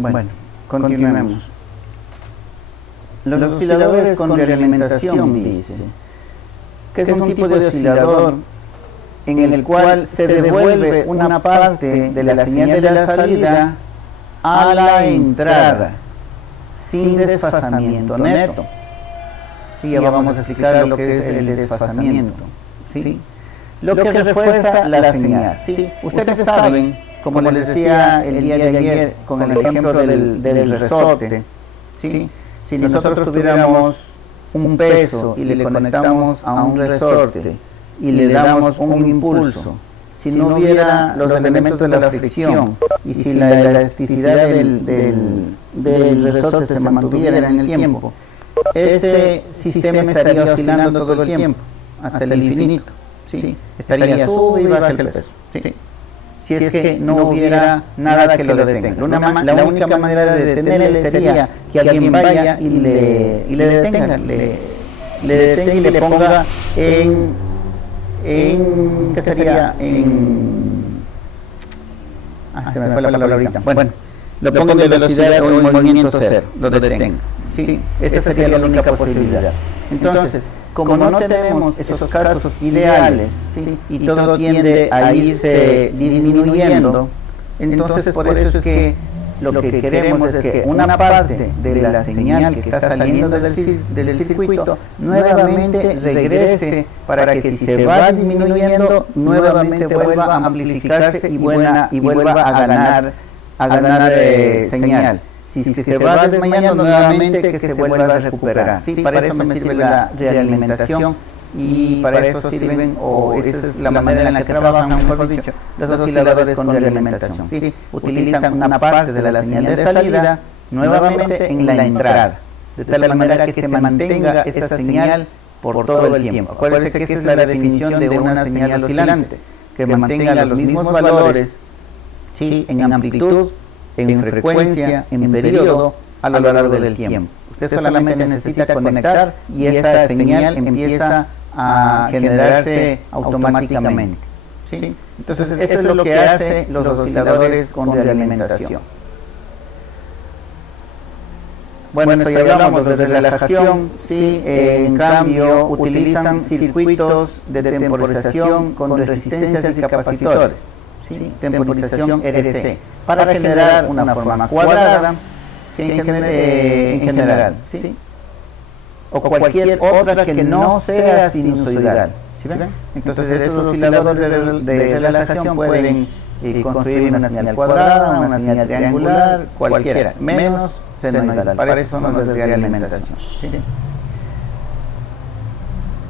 Bueno, continuemos. Los osciladores con realimentación, dice, que es un tipo de oscilador en el cual se devuelve una parte de la señal de la salida a la entrada, sin desfasamiento neto. Sí, ya vamos a explicar lo que es el desfasamiento. ¿Sí? Lo que refuerza la señal. ¿Sí? Ustedes saben como les decía el día de ayer con el ejemplo del resorte, ¿sí? Si nosotros tuviéramos un peso y le conectamos a un resorte y le damos un impulso, si no hubiera los elementos de la fricción y si la elasticidad del resorte se mantuviera en el tiempo, ese sistema estaría oscilando todo el tiempo, hasta el infinito, ¿sí? Estaría sube y baja el peso, ¿sí? Si es que no hubiera nada que lo detenga. La única manera de detenerle sería que alguien vaya y le detenga, le detenga y le ponga ¿qué sería? Se me fue la palabra ahorita. Bueno, lo pongo en velocidad o en movimiento cero, lo detenga. Sí, esa sería la única posibilidad. Entonces, como no tenemos esos casos ideales, ¿sí? Y todo tiende a irse disminuyendo, entonces por eso es que lo que queremos es que una parte de la señal que está saliendo del circuito nuevamente regrese para que si se va disminuyendo, nuevamente vuelva a amplificarse y vuelva a ganar señal. Si se va desmayando nuevamente, que se vuelva a recuperar. Sí, para eso me sirve la realimentación y para eso sirven, o esa es la manera en la que trabajan, mejor dicho, los osciladores con realimentación. Sí, utilizan una parte de la señal de salida nuevamente en la entrada, de tal manera que se mantenga esa señal por todo el tiempo. Acuérdense que esa es la definición de una señal oscilante, que mantenga los mismos valores, ¿sí? En amplitud, en frecuencia, en periodo, a lo largo del tiempo. Usted solamente necesita conectar y esa señal empieza a generarse automáticamente, ¿sí? Entonces eso es lo que hacen los osciladores con realimentación. Bueno, esto ya hablamos de relajación, ¿sí? En cambio utilizan circuitos de temporización con resistencias y capacitores, ¿sí? Temporización RC, para generar una forma cuadrada en general, ¿sí? O cualquier otra que no sea sinusoidal, ¿sí ven? Entonces estos osciladores de relajación pueden construir una señal cuadrada, una señal triangular, cualquiera, menos senoidal. Para eso son los de realimentación, ¿sí?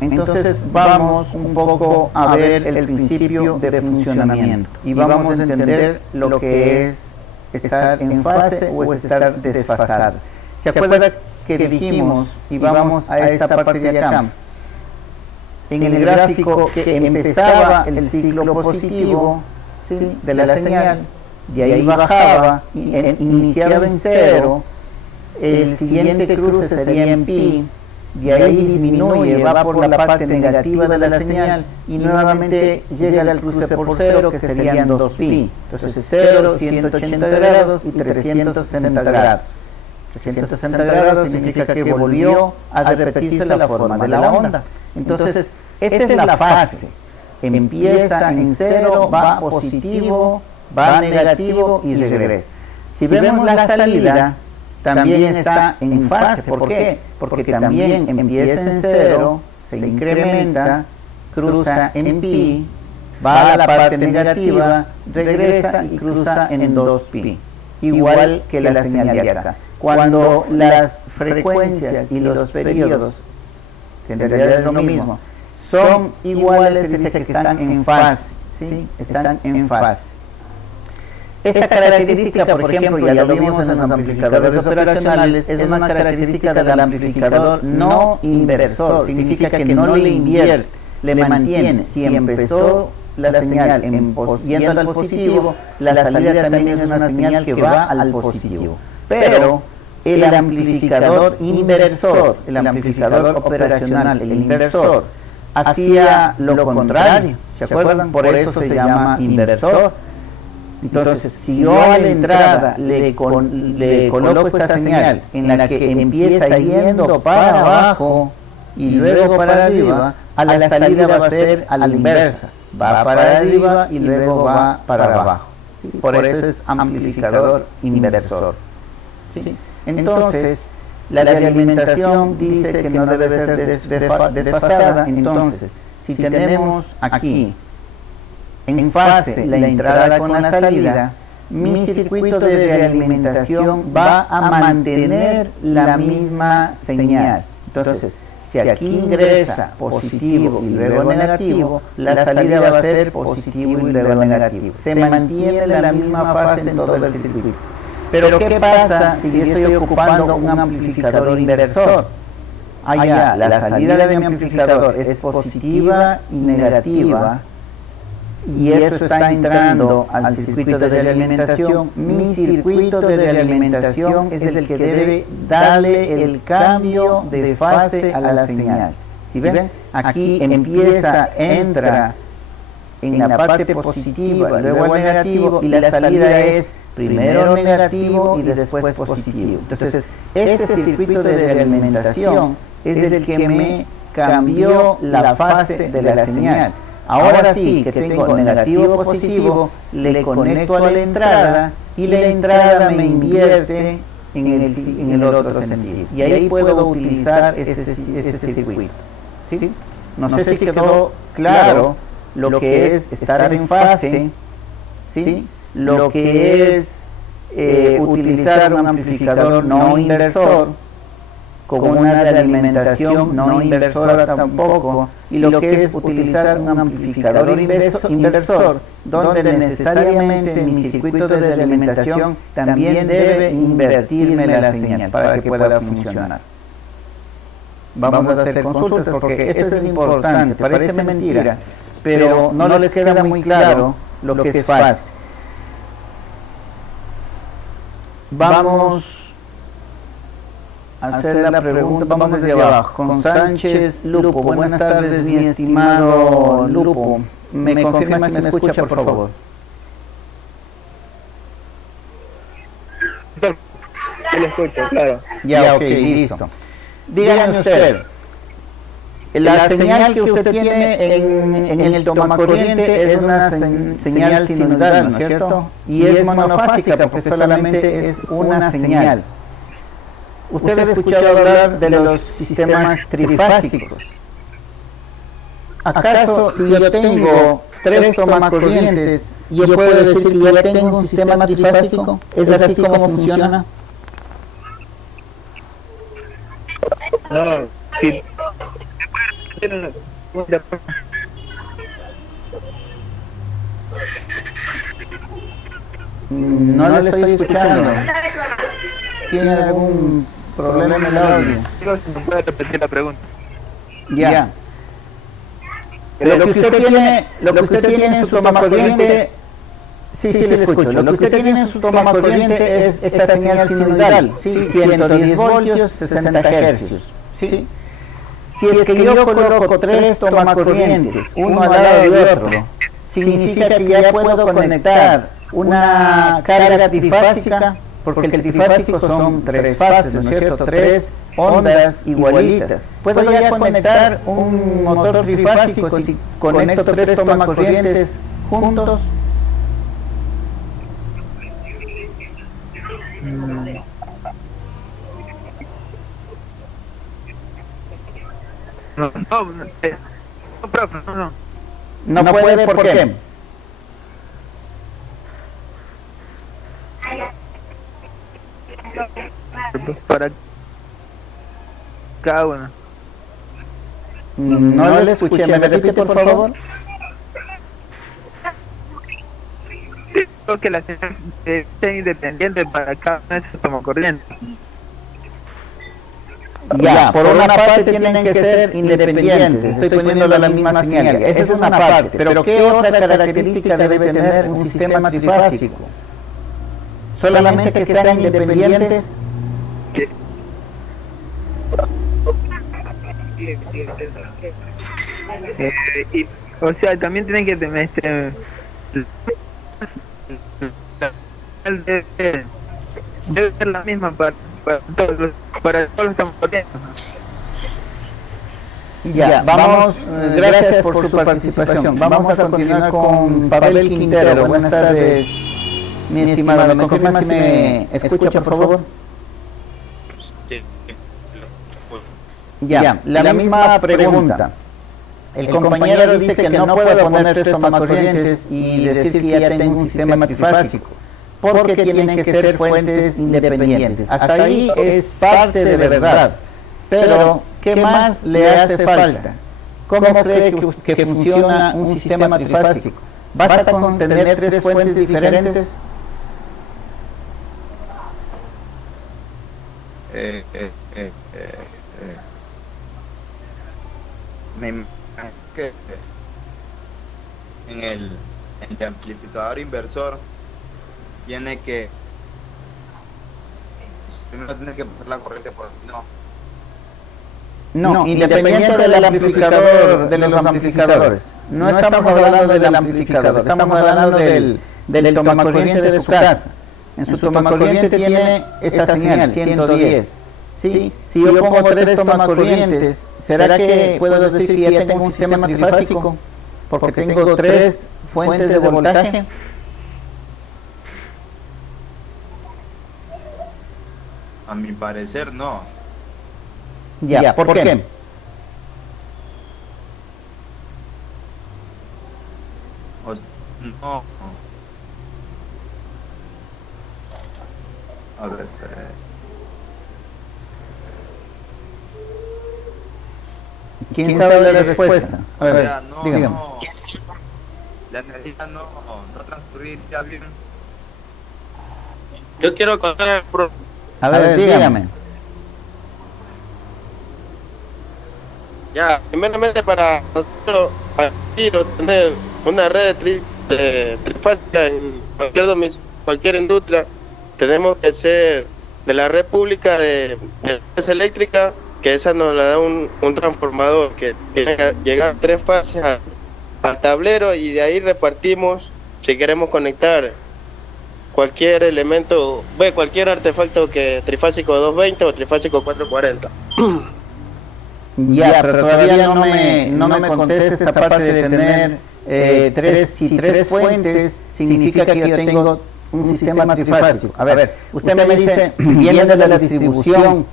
Entonces vamos un poco a ver el principio de funcionamiento y vamos a entender lo que es estar en fase o estar desfasadas. ¿Se acuerda que dijimos, y vamos a esta parte de acá, en el gráfico que empezaba el ciclo positivo, ¿sí? De la señal, de ahí bajaba, iniciaba en cero, el siguiente cruce sería en pi, de ahí disminuye, va por la parte negativa de la señal y nuevamente llega al cruce por cero, que serían 2pi. Entonces 0, 180 grados y 360 grados. 360 grados significa que volvió a repetirse la forma de la onda. Entonces, esta es la fase. Empieza en cero, va positivo, va negativo y regresa. Si vemos la salida, también está en fase. ¿Por qué? Porque también empieza en cero, se incrementa, cruza en pi, va a la parte negativa, regresa y cruza en 2pi. Igual que la señal de acá. Cuando las frecuencias y los periodos, que en realidad es lo mismo, son iguales, se dice que están en fase, ¿sí? Están en fase. Esta característica, por ejemplo, ya lo vimos en los amplificadores operacionales, es una característica del amplificador no inversor, significa que no le invierte, le mantiene. Si empezó la señal yendo al positivo, la salida también es una señal que va al positivo. Pero el amplificador inversor, el amplificador operacional, el inversor, hacía lo contrario, ¿se acuerdan? Por eso se llama inversor. Entonces, si yo a la entrada le coloco esta señal en la que empieza yendo para abajo y luego para arriba, a la salida va a ser a la inversa, va para arriba y luego va para abajo. ¿Sí? Por eso es amplificador inversor. ¿Sí? Entonces, la realimentación dice que no debe ser desfasada. Entonces, si tenemos aquí en fase la entrada con la salida, mi circuito de realimentación va a mantener la misma señal. Entonces, si aquí ingresa positivo y luego negativo, la salida va a ser positivo y luego negativo. Se mantiene la misma fase en todo el circuito. Pero ¿qué pasa si yo estoy ocupando un amplificador inversor? Allá, la salida de mi amplificador es positiva y negativa, y eso está entrando al circuito de realimentación. Mi circuito de realimentación es el que debe darle el cambio de fase a la señal. ¿Sí ven? Aquí entra en la parte positiva, luego el negativo, y la salida es primero negativo y después positivo. Entonces, este circuito de realimentación es el que me cambió la fase de la señal. Ahora sí que tengo negativo positivo, le conecto a la entrada y la entrada me invierte en el otro sentido. Y ahí puedo utilizar este circuito. ¿Sí? No sé si quedó claro lo que es estar en fase, ¿sí? Lo que es utilizar un amplificador no inversor con una realimentación no inversora tampoco, y lo que es utilizar un amplificador inversor, donde necesariamente mi circuito de realimentación también debe invertirme la señal para que pueda funcionar. Vamos a hacer consultas porque esto es importante, parece mentira, pero no les queda muy claro lo que es fase. Vamos hacer la pregunta, vamos desde abajo, con Sánchez Lupo. Buenas tardes, mi estimado Lupo. ¿Me confirma si me escucha, por favor? Yo lo escucho, claro. Ya, ok, listo. Dígame usted, la señal que usted tiene en el tomacorriente es una señal sinodal, ¿no es cierto? Y es monofásica porque solamente es una señal. ¿Usted ha escuchado hablar de los sistemas trifásicos? ¿Acaso si yo tengo 3 tomacorrientes, yo puedo decir que ya tengo un sistema trifásico? ¿Es así como funciona? No, sí. No lo estoy escuchando. ¿Tiene algún problema en el audio? ¿Me puede repetir la pregunta? Ya. Lo que usted tiene en su tomacorriente, sí, le escucho. Lo que usted tiene en su tomacorriente es esta señal sinodal, ¿sí? 110 voltios, 60 hercios, ¿sí? Si es que yo coloco 3 tomacorrientes, uno al lado de otro, significa que ya puedo conectar una carga trifásica, porque el trifásico son 3 fases, ¿no es cierto? 3 ondas igualitas. Puedo ya conectar un motor trifásico si conecto 3 tomacorrientes juntos. No puede, ¿por qué? Para cada uno. No le escuché, ¿me repite por favor? Creo que la señal es independiente para cada uno de esos tomacorrientes. Ya, por una parte tienen que ser independientes, estoy poniéndolo a la misma señal, esa es una parte, pero ¿qué otra característica debe tener un sistema trifásico? ¿Solamente que sean independientes? O sea, también tienen que tener debe ser la misma para todos los tomacorrientes. Ya, vamos, gracias por su participación. Vamos a continuar con Pavel Quintero. Buenas tardes, mi estimado. ¿Me confirma si me escucha, por favor? Ya, la misma pregunta. el compañero dice que no puedo poner 3 tomacorrientes y decir que ya tengo un sistema trifásico, porque tienen que ser fuentes independientes. Hasta ahí es parte de verdad, pero ¿qué más le hace falta? ¿Cómo cree que funciona un sistema trifásico? ¿Basta con tener 3 fuentes diferentes? Me imagino que en el amplificador inversor tiene que primero tiene que pasar la corriente por No, independiente del amplificador, de los amplificadores. No estamos hablando del amplificador, estamos hablando del tomacorriente de su casa. En su tomacorriente tiene esta señal, 110. ¿Sí? Si yo pongo 3 tomacorrientes, ¿será que puedo decir que ya tengo un sistema trifásico? Porque tengo 3 fuentes de voltaje. A mi parecer no. Ya, ¿por qué? No. A ver, ¿Quién sabe la respuesta? A ver, o sea, dígame. La energía no transcurriría bien. Yo quiero contar el problema. A ver, dígame. Ya, primeramente para nosotros partir o tener una red trifásica en cualquier industria, tenemos que ser de la red pública de empresa eléctrica, que esa nos la da un transformador que tiene que llegar 3 fases al tablero, y de ahí repartimos si queremos conectar cualquier elemento, cualquier artefacto que trifásico 220 o trifásico 440. Ya, pero todavía no me contesta esta parte de tener 3 fuentes, significa que yo tengo un sistema trifásico. A ver, usted me dice, viene de la distribución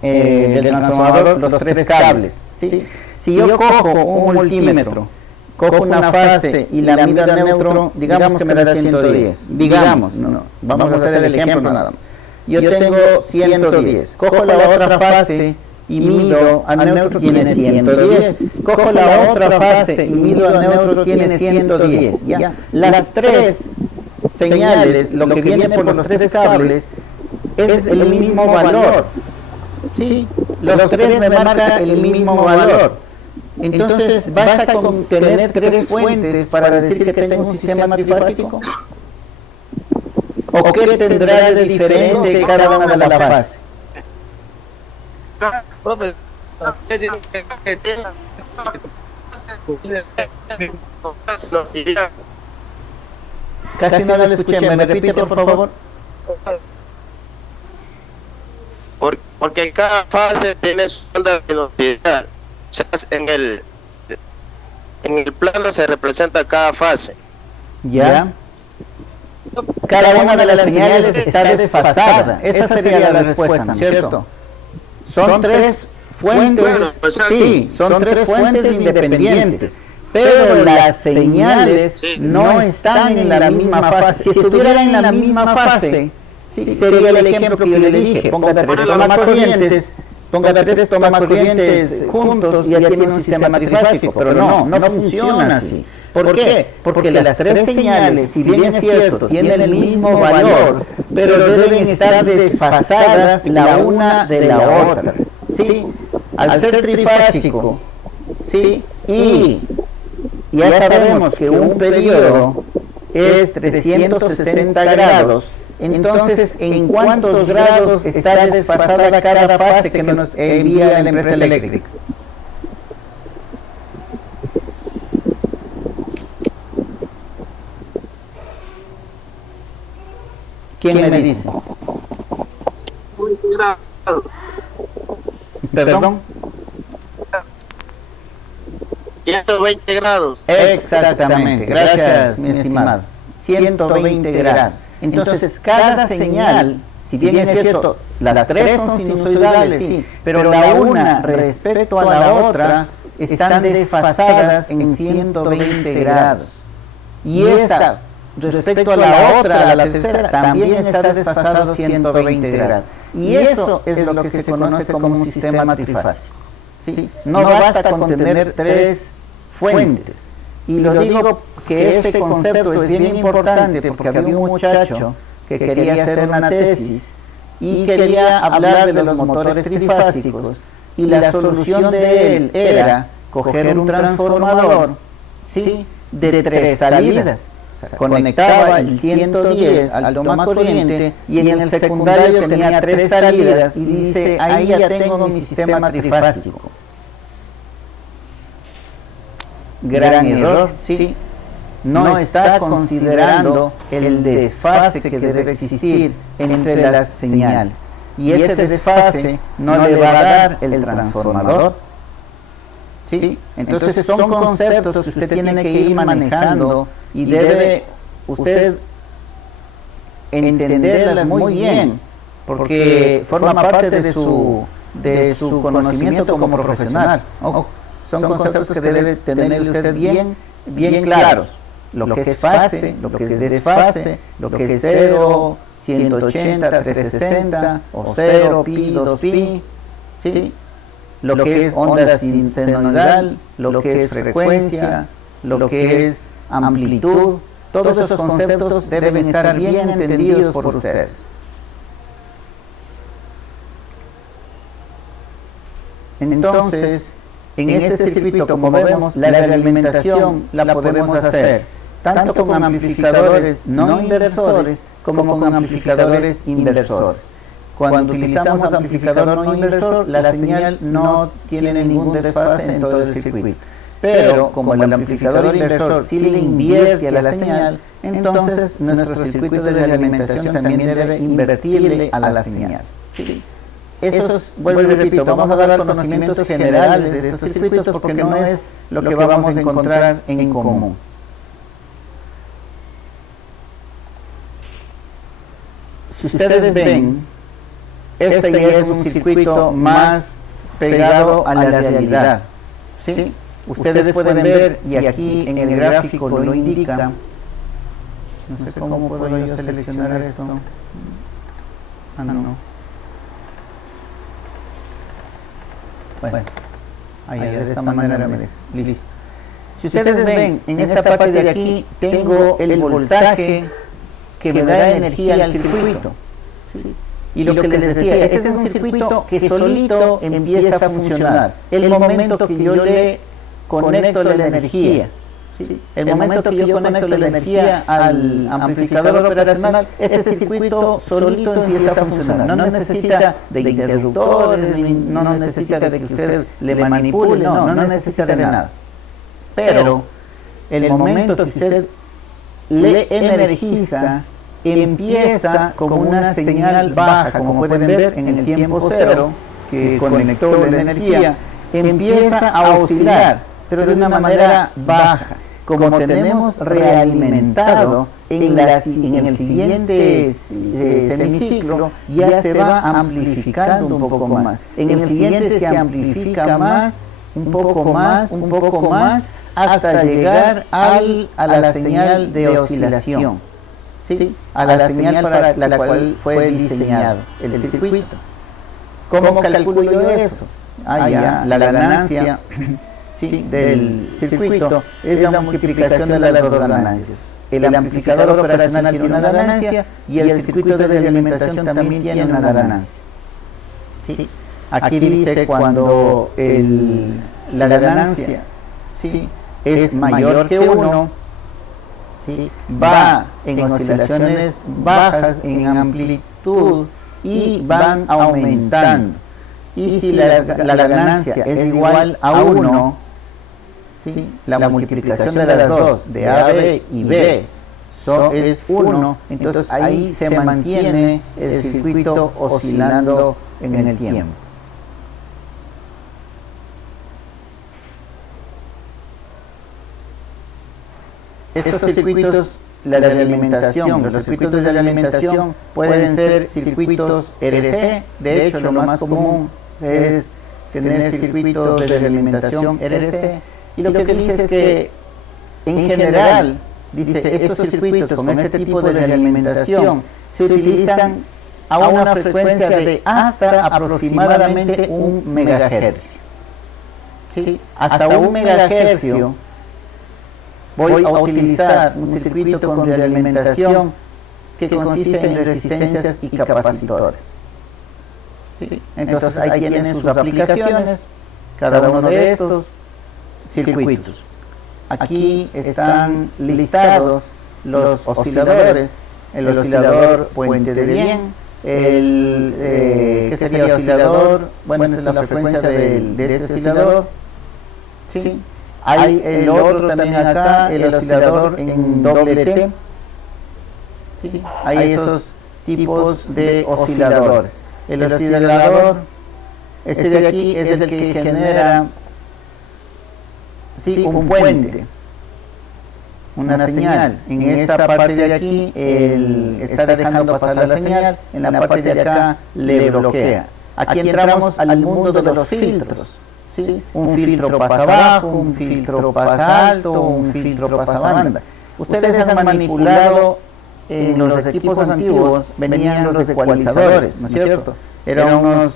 del transformador los 3 cables. ¿Sí? Si yo cojo un multímetro, cojo una fase y la mido a neutro, digamos que me da 110. Digamos, vamos a hacer el ejemplo nada más. Yo tengo 110, cojo la otra fase y mido a neutro, tiene 110. Cojo la otra fase y mido a neutro, tiene 110. ¿Ya? Las 3 señales, lo que viene por los 3 cables, es el mismo valor. ¿Sí? Los 3 me marcan el mismo valor. Entonces, ¿basta con tener 3 fuentes para decir que tengo un sistema trifásico? ¿O qué tendrá de diferente cada una de las fases? Profe, Casi no lo escuché, ¿me repite por favor? Porque cada fase tiene su onda de velocidad. O sea, en el plano se representa cada fase. ¿Ya? Cada una de las señales está desfasada. Esa sería la respuesta, ¿no es cierto? Son 3 fuentes, sí, son 3 fuentes independientes, pero las señales no están en la misma fase. Si estuvieran en la misma fase, sería el ejemplo que yo le dije: ponga 3 tomacorrientes juntos y ya tiene un sistema trifásico, pero no funciona así. ¿Por qué? Porque las 3 señales, si bien es cierto, tienen el mismo valor, pero deben estar desfasadas la una de la otra. ¿Sí? Al ser trifásico, ¿sí? Y ya sabemos que un periodo es 360 grados, entonces, ¿en cuántos grados está desfasada cada fase que nos envía la empresa eléctrica? ¿Quién me dice? 120 grados. ¿Perdón? 120 grados. Exactamente, gracias mi estimado. 120 grados. Entonces cada señal, si bien es cierto, las 3 son sinusoidales, sí, pero la una respecto a la otra están desfasadas en 120 grados. Y esta, respecto a la otra, a la tercera, también está desfasado 120 grados. Y eso es lo que se conoce como un sistema trifásico. ¿Sí? No basta con tener 3 fuentes. Y lo digo que este concepto es bien importante porque había un muchacho que quería hacer una tesis y quería hablar de los motores trifásicos, y la solución de él era coger un transformador, ¿sí?, de 3 salidas. O sea, conectaba el 110 al toma corriente y en el secundario tenía 3 salidas y dice, ahí ya tengo mi sistema trifásico. Gran error, ¿sí? No está considerando el desfase que debe existir entre las señales. Y ese desfase no le va a dar el transformador. ¿Sí? Entonces son conceptos que usted tiene que ir manejando y debe usted entenderlas muy bien, porque forma parte de su conocimiento como profesional. Ojo, son conceptos que debe tener usted bien claros. Lo que es fase, lo que es desfase, lo que es 0, 180, 360, o 0, pi, 2 pi, ¿sí? Lo que es onda sinusoidal, lo que es frecuencia, lo que es amplitud. Todos esos conceptos deben estar bien entendidos por ustedes. Entonces, en este circuito, como vemos, la realimentación la podemos hacer tanto con amplificadores no inversores como con amplificadores inversores. Cuando utilizamos amplificador no inversor, la señal no tiene ningún desfase en todo el circuito. Pero como el amplificador inversor sí le invierte a la señal, entonces nuestro circuito de realimentación también debe invertirle a la señal. ¿Sí? Esos, vuelvo y repito, vamos a dar conocimientos generales de estos circuitos porque no es lo que vamos a encontrar en común. Si ustedes ven, este ya es un circuito más pegado a la realidad. ¿Sí? Ustedes pueden ver, y aquí en el gráfico lo indica, no sé cómo puedo yo seleccionar esto. Ah, no. Bueno, ahí de esta manera me deja. Listo. Si ustedes ven, en esta parte de aquí tengo el voltaje que me da energía al circuito. ¿Sí? Y lo que les decía, este es un circuito que solito empieza a funcionar. El momento que yo le conecto la energía, ¿sí? El momento que yo conecto la energía al amplificador operacional, este circuito solito empieza a funcionar. No necesita de interruptores, no necesita de que usted le manipule, no necesita de nada. Pero el momento que usted le energiza, empieza con una señal baja, como pueden ver en el tiempo 0, que conectó la energía, empieza a oscilar, pero de una manera baja. Como tenemos realimentado en el siguiente semiciclo, ya se va amplificando un poco más. En el siguiente se amplifica más, un poco más, hasta llegar a la señal de oscilación. ¿Sí? A la señal para la cual fue diseñado el circuito. ¿Cómo calculo yo eso? Ya, la ganancia ¿sí? del circuito es la multiplicación de las dos ganancias. El amplificador operacional tiene una ganancia y el circuito de realimentación también tiene una ganancia. ¿Sí? Aquí dice cuando la ganancia ¿sí? es mayor que 1, ¿sí? Va en oscilaciones bajas en amplitud y van aumentando. Y si la ganancia es igual a 1, ¿sí? La multiplicación de las dos, de AB y B, es 1, entonces ahí se mantiene el circuito oscilando en el tiempo. Estos circuitos, la realimentación, los circuitos de realimentación pueden ser circuitos RC, de hecho lo más común es tener circuitos de realimentación RC, y lo que dice es que en general, dice, estos circuitos con este tipo de realimentación se utilizan a una frecuencia de hasta aproximadamente 1 megahercio. ¿Sí? Hasta 1 megahercio voy a utilizar un circuito con realimentación que consiste en resistencias y capacitores. ¿Sí? Entonces ahí tienen sus aplicaciones, cada uno de estos circuitos. Aquí están listados los osciladores, el oscilador puente de Bien, ¿qué sería oscilador? Bueno, esta es la frecuencia de este oscilador. ¿Sí? Hay el otro también acá, el oscilador en doble T. ¿Sí? Hay esos tipos de osciladores. El oscilador, este de aquí es el que genera un puente, una señal. En esta parte de aquí está dejando pasar la señal, en la parte de acá le bloquea. Aquí entramos al mundo de los filtros. ¿Sí? Un filtro pasa abajo, un filtro pasa alto, un filtro pasa banda. Ustedes han manipulado en los equipos antiguos, venían los ecualizadores, ¿no es cierto? Eran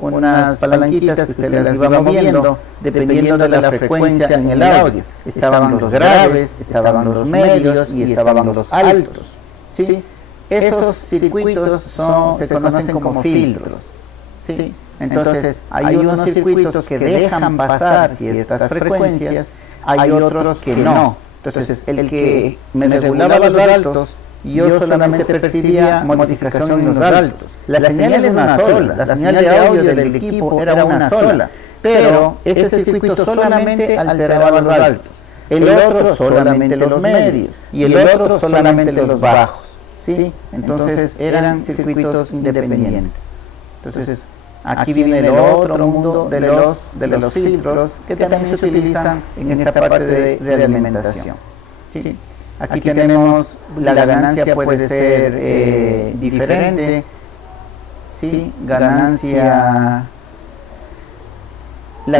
unas palanquitas que ustedes las iban moviendo dependiendo de la frecuencia en el audio. Estaban los graves, estaban los medios y estaban los altos. ¿Sí? Esos circuitos se conocen como filtros. ¿Sí? Entonces, hay unos circuitos que dejan pasar ciertas frecuencias, hay otros que no. Entonces, el que me regulaba los altos, yo solamente percibía modificación en los altos. La señal es una sola, la señal de audio del equipo era una sola, pero ese circuito solamente alteraba los altos, el otro solamente los medios y el otro solamente los bajos. ¿Sí? Entonces, eran circuitos independientes. Entonces, aquí viene el otro mundo de los filtros que también se utilizan en esta parte de realimentación. ¿Sí? Aquí tenemos la ganancia puede ser diferente. ¿Sí? La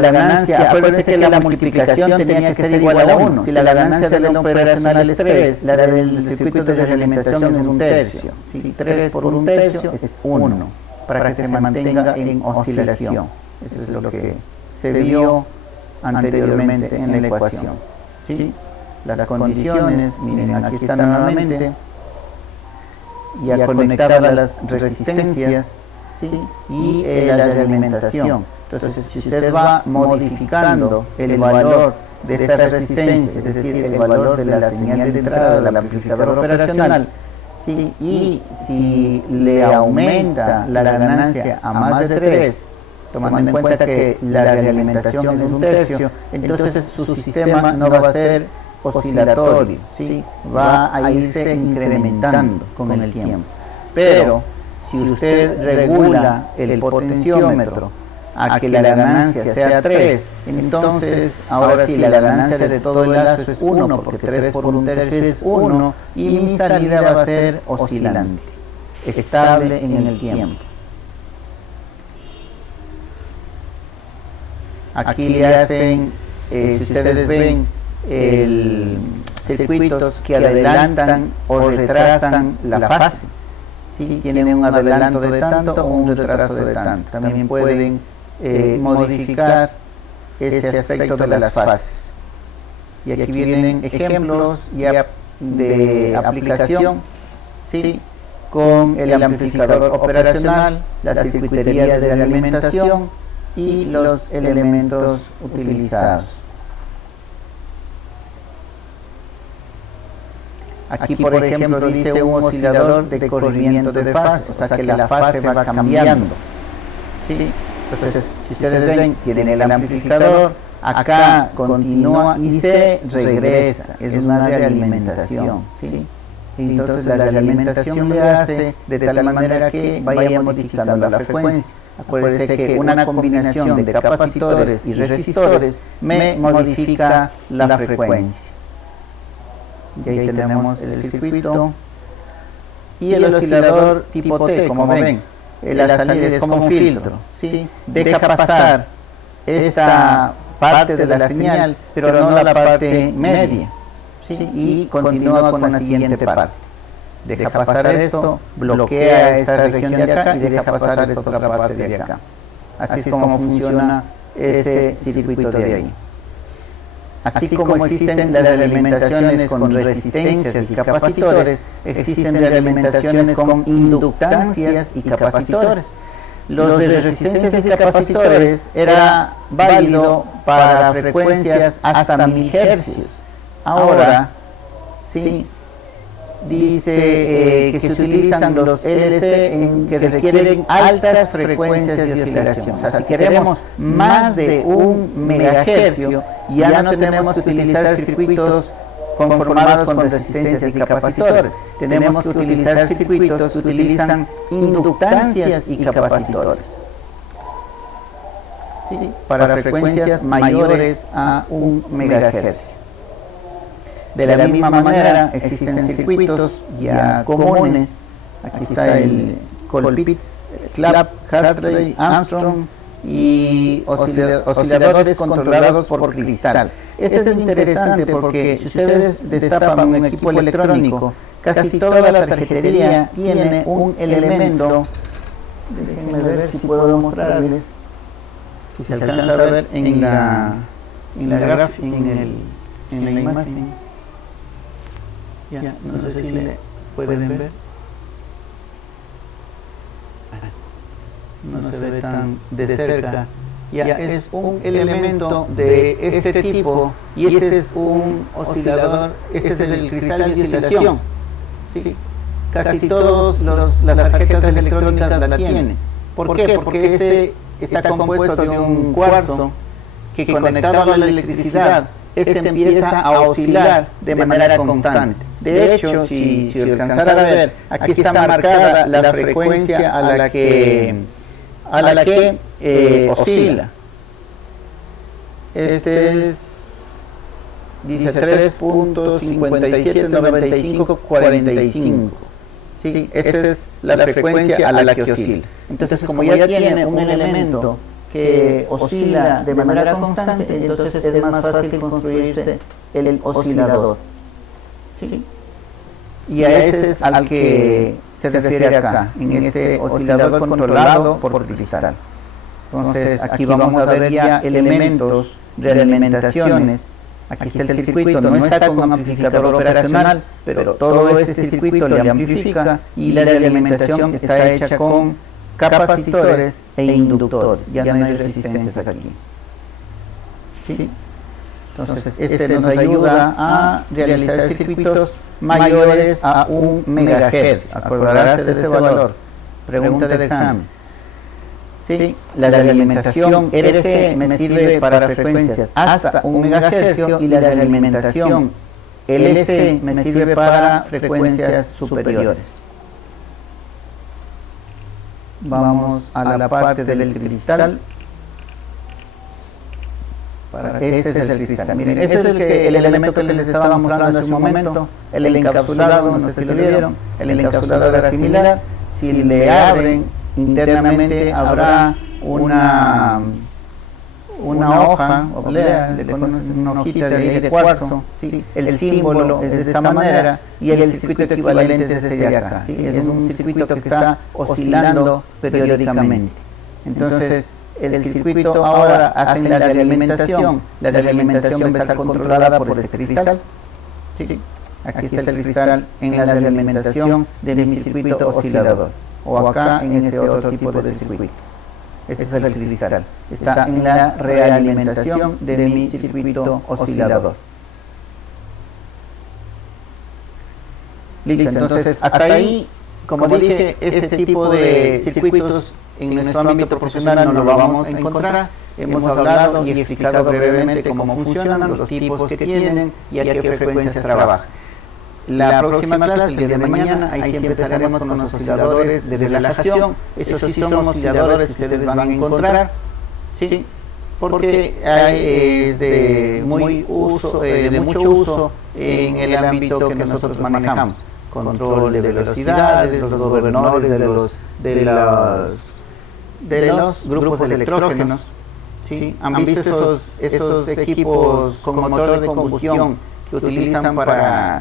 ganancia, acuérdense que la multiplicación tenía que ser igual a 1. Si la ganancia de la operacional es 3, la del circuito de realimentación es 1/3. ¿Sí? 3 por 1/3 es 1. Para que se mantenga en oscilación. Eso es lo que se vio anteriormente en la ecuación. ¿Sí? Las condiciones, miren, aquí están nuevamente, ya conectadas las resistencias, ¿sí? Y la realimentación. Entonces, si usted va modificando el valor de estas resistencias, es decir, el valor de la señal de entrada del amplificador operacional, ¿sí? Y si le aumenta la ganancia a más de 3, tomando en cuenta que la realimentación es 1/3, entonces su sistema no va a ser oscilatorio, ¿sí? Va a irse incrementando con el tiempo. Pero si usted regula el potenciómetro a que la ganancia sea 3, entonces ahora sí la ganancia de todo el lazo es 1, porque 3 por 1/3 es 1, y mi salida va a ser oscilante, estable en el tiempo. Aquí le hacen, si ustedes ven, circuitos que adelantan o retrasan la fase. ¿Sí? Tienen un adelanto de tanto o un retraso de tanto. También pueden modificar ese aspecto de las fases. Y aquí vienen ejemplos ya de aplicación, ¿sí? Con el amplificador operacional, la circuitería de la alimentación y los elementos utilizados. Aquí, por ejemplo, dice un oscilador de corrimiento de fase, o sea que la fase va cambiando. ¿Sí? Entonces, si ustedes ven, tienen el amplificador, acá continúa y se regresa, es una realimentación. ¿Sí? Entonces la realimentación le hace de tal manera que vaya modificando la frecuencia. Acuérdense que una combinación de capacitores y resistores me modifica la frecuencia. Y ahí tenemos el circuito y el oscilador tipo T, como ven, la salida es como un filtro, ¿sí? Deja pasar esta parte de la señal, pero no la parte media, ¿sí? Y continúa con la siguiente parte. Deja pasar esto, bloquea esta región de acá y deja pasar esta otra parte de acá. Así es como funciona ese circuito de ahí. Así como existen las realimentaciones con resistencias y capacitores, existen realimentaciones con inductancias y capacitores. Los de resistencias y capacitores era válido para frecuencias hasta 1000 hercios. Ahora, sí, dice que se utilizan los LC que requieren altas frecuencias de oscilación. O sea, si queremos más de 1 megahercio, ya no tenemos que utilizar circuitos conformados con resistencias y capacitores. Tenemos que utilizar circuitos que utilizan inductancias y capacitores. ¿Sí? Para frecuencias mayores a 1 megahercio. De la misma manera, existen circuitos ya comunes. Aquí está el Colpitts, Clapp, Hartley, Armstrong y osciladores controlados por cristal. Este es interesante porque si ustedes destapan un equipo electrónico, casi toda la tarjetería tiene un elemento. Déjenme ver si puedo mostrarles, si se alcanza a ver en la imagen. Ya, no sé si le pueden ver. No se ve tan de cerca. Ya es un elemento de este tipo y este es un oscilador, este es el cristal de oscilación. ¿Sí? Casi todas las tarjetas electrónicas la tienen. ¿Por qué? Porque este está compuesto de un cuarzo que conectado a la electricidad, este empieza a oscilar de manera constante. De hecho, si alcanzara a ver, aquí está marcada la frecuencia a la que oscila. Este es, dice 3.579545. ¿Sí? Esta es la frecuencia a la que oscila. Entonces, como ya tiene un elemento que oscila de manera constante, entonces es más fácil construirse el oscilador. ¿Sí? Y a ese es al que se refiere acá, en este oscilador controlado por cristal. Entonces aquí vamos a ver ya elementos, realimentaciones. Aquí está el circuito, no está con amplificador operacional, pero todo este circuito le amplifica y la realimentación está hecha con capacitores e inductores. Ya no hay resistencias aquí. ¿Sí? Entonces este nos ayuda a realizar circuitos mayores a 1 megahertz. Acordarás de ese valor. Pregunta del examen. ¿Sí? La realimentación RC me sirve para frecuencias hasta 1 megahercio y la realimentación LC me sirve para frecuencias superiores. Vamos a la parte del cristal. Este es el cristal. Miren, este es el elemento que les estaba mostrando hace un momento, el encapsulado, no sé si lo vieron, el encapsulado era similar. Si le abren internamente habrá una hoja, oblea, una hojita de cuarzo, ¿sí? El símbolo es de esta manera y el circuito equivalente es este de acá, ¿sí? Es un circuito que está oscilando periódicamente. Entonces, el circuito ahora hace la realimentación va a estar controlada por este cristal. ¿Sí? Aquí está el cristal en la realimentación de mi circuito oscilador, o acá en este otro tipo de circuito. Ese es el cristal. Está en la realimentación de mi circuito oscilador. Listo, entonces hasta ahí, como dije, este tipo de circuitos en nuestro ámbito profesional no lo vamos a encontrar. Hemos hablado y explicado brevemente cómo funcionan, los tipos que tienen y a qué frecuencias trabajan. La próxima clase, el día de mañana, ahí sí empezaremos con los osciladores de relajación. Esos sí son osciladores que ustedes van a encontrar, ¿sí? Porque es de mucho uso en el ámbito que nosotros manejamos. Control de velocidades, los gobernadores de los grupos electrógenos, ¿sí? ¿Han visto esos equipos con motor de combustión que utilizan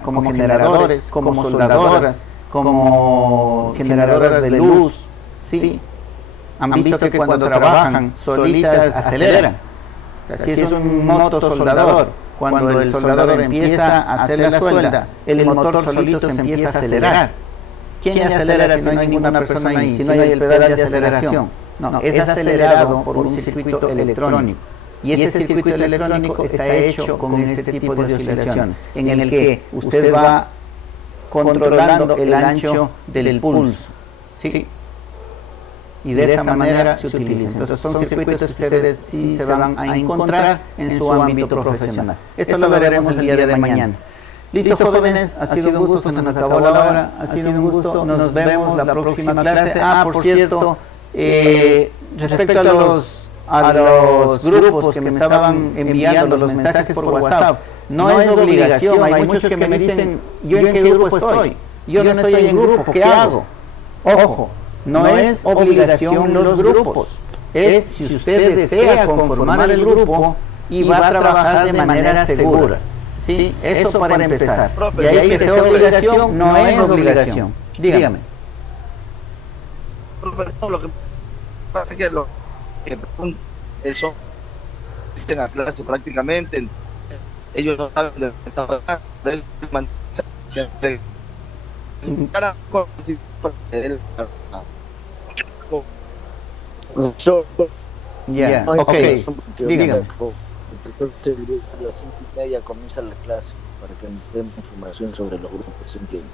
como generadores, como soldadoras, como generadoras de luz? ¿Sí? ¿Han visto que cuando trabajan solitas aceleran? Si es un motosoldador, cuando el soldador empieza a hacer la suelda, el motor solito se empieza a acelerar. ¿Quién acelera si no hay ninguna persona ahí? Si no hay el pedal de aceleración. No, es acelerado por un circuito electrónico. Y ese circuito electrónico está hecho con este tipo de oscilaciones, en el que usted va controlando el ancho del pulso. ¿Sí? Y de esa manera se utiliza. Entonces son circuitos que ustedes sí se van a encontrar en su ámbito profesional. Esto lo veremos el día de mañana. Listo, jóvenes, ha sido un gusto, se nos acabó la hora, ha sido un gusto, nos vemos la próxima clase. Por cierto, respecto a los grupos que me estaban enviando los mensajes por WhatsApp, no es obligación. Hay muchos que me dicen, ¿yo en qué grupo estoy? Yo no estoy en grupo, ¿qué hago? Ojo, no es obligación los grupos, es si usted desea conformar el grupo y va a trabajar de manera segura. ¿Sí? Eso para empezar. Profe, Y ahí que sea obligación, no es obligación. Dígame. Profe, no, lo que pasa es que lo que preguntan son en la clase prácticamente, ellos no saben de qué está hablando, pero ellos siempre Ya, No hay ok, razón que dígame. a las 5:30 comienza la clase para que nos den información sobre los grupos. ¿Entiendes?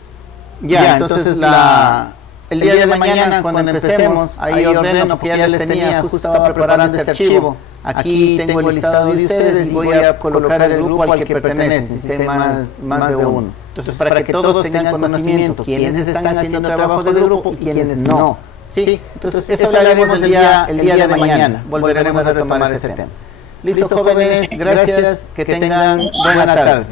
Ya, entonces el día de mañana cuando empecemos, ahí ordeno porque ya les tenía, justo estaba preparando este archivo. Aquí tengo el listado de ustedes y voy a colocar el grupo al que pertenecen, si hay más de uno. Entonces para que todos tengan conocimiento quiénes están haciendo trabajo de grupo y quiénes no. Sí, entonces eso lo haremos el día de mañana, volveremos a retomar ese tema. Listo, jóvenes, gracias, que tengan buena tarde.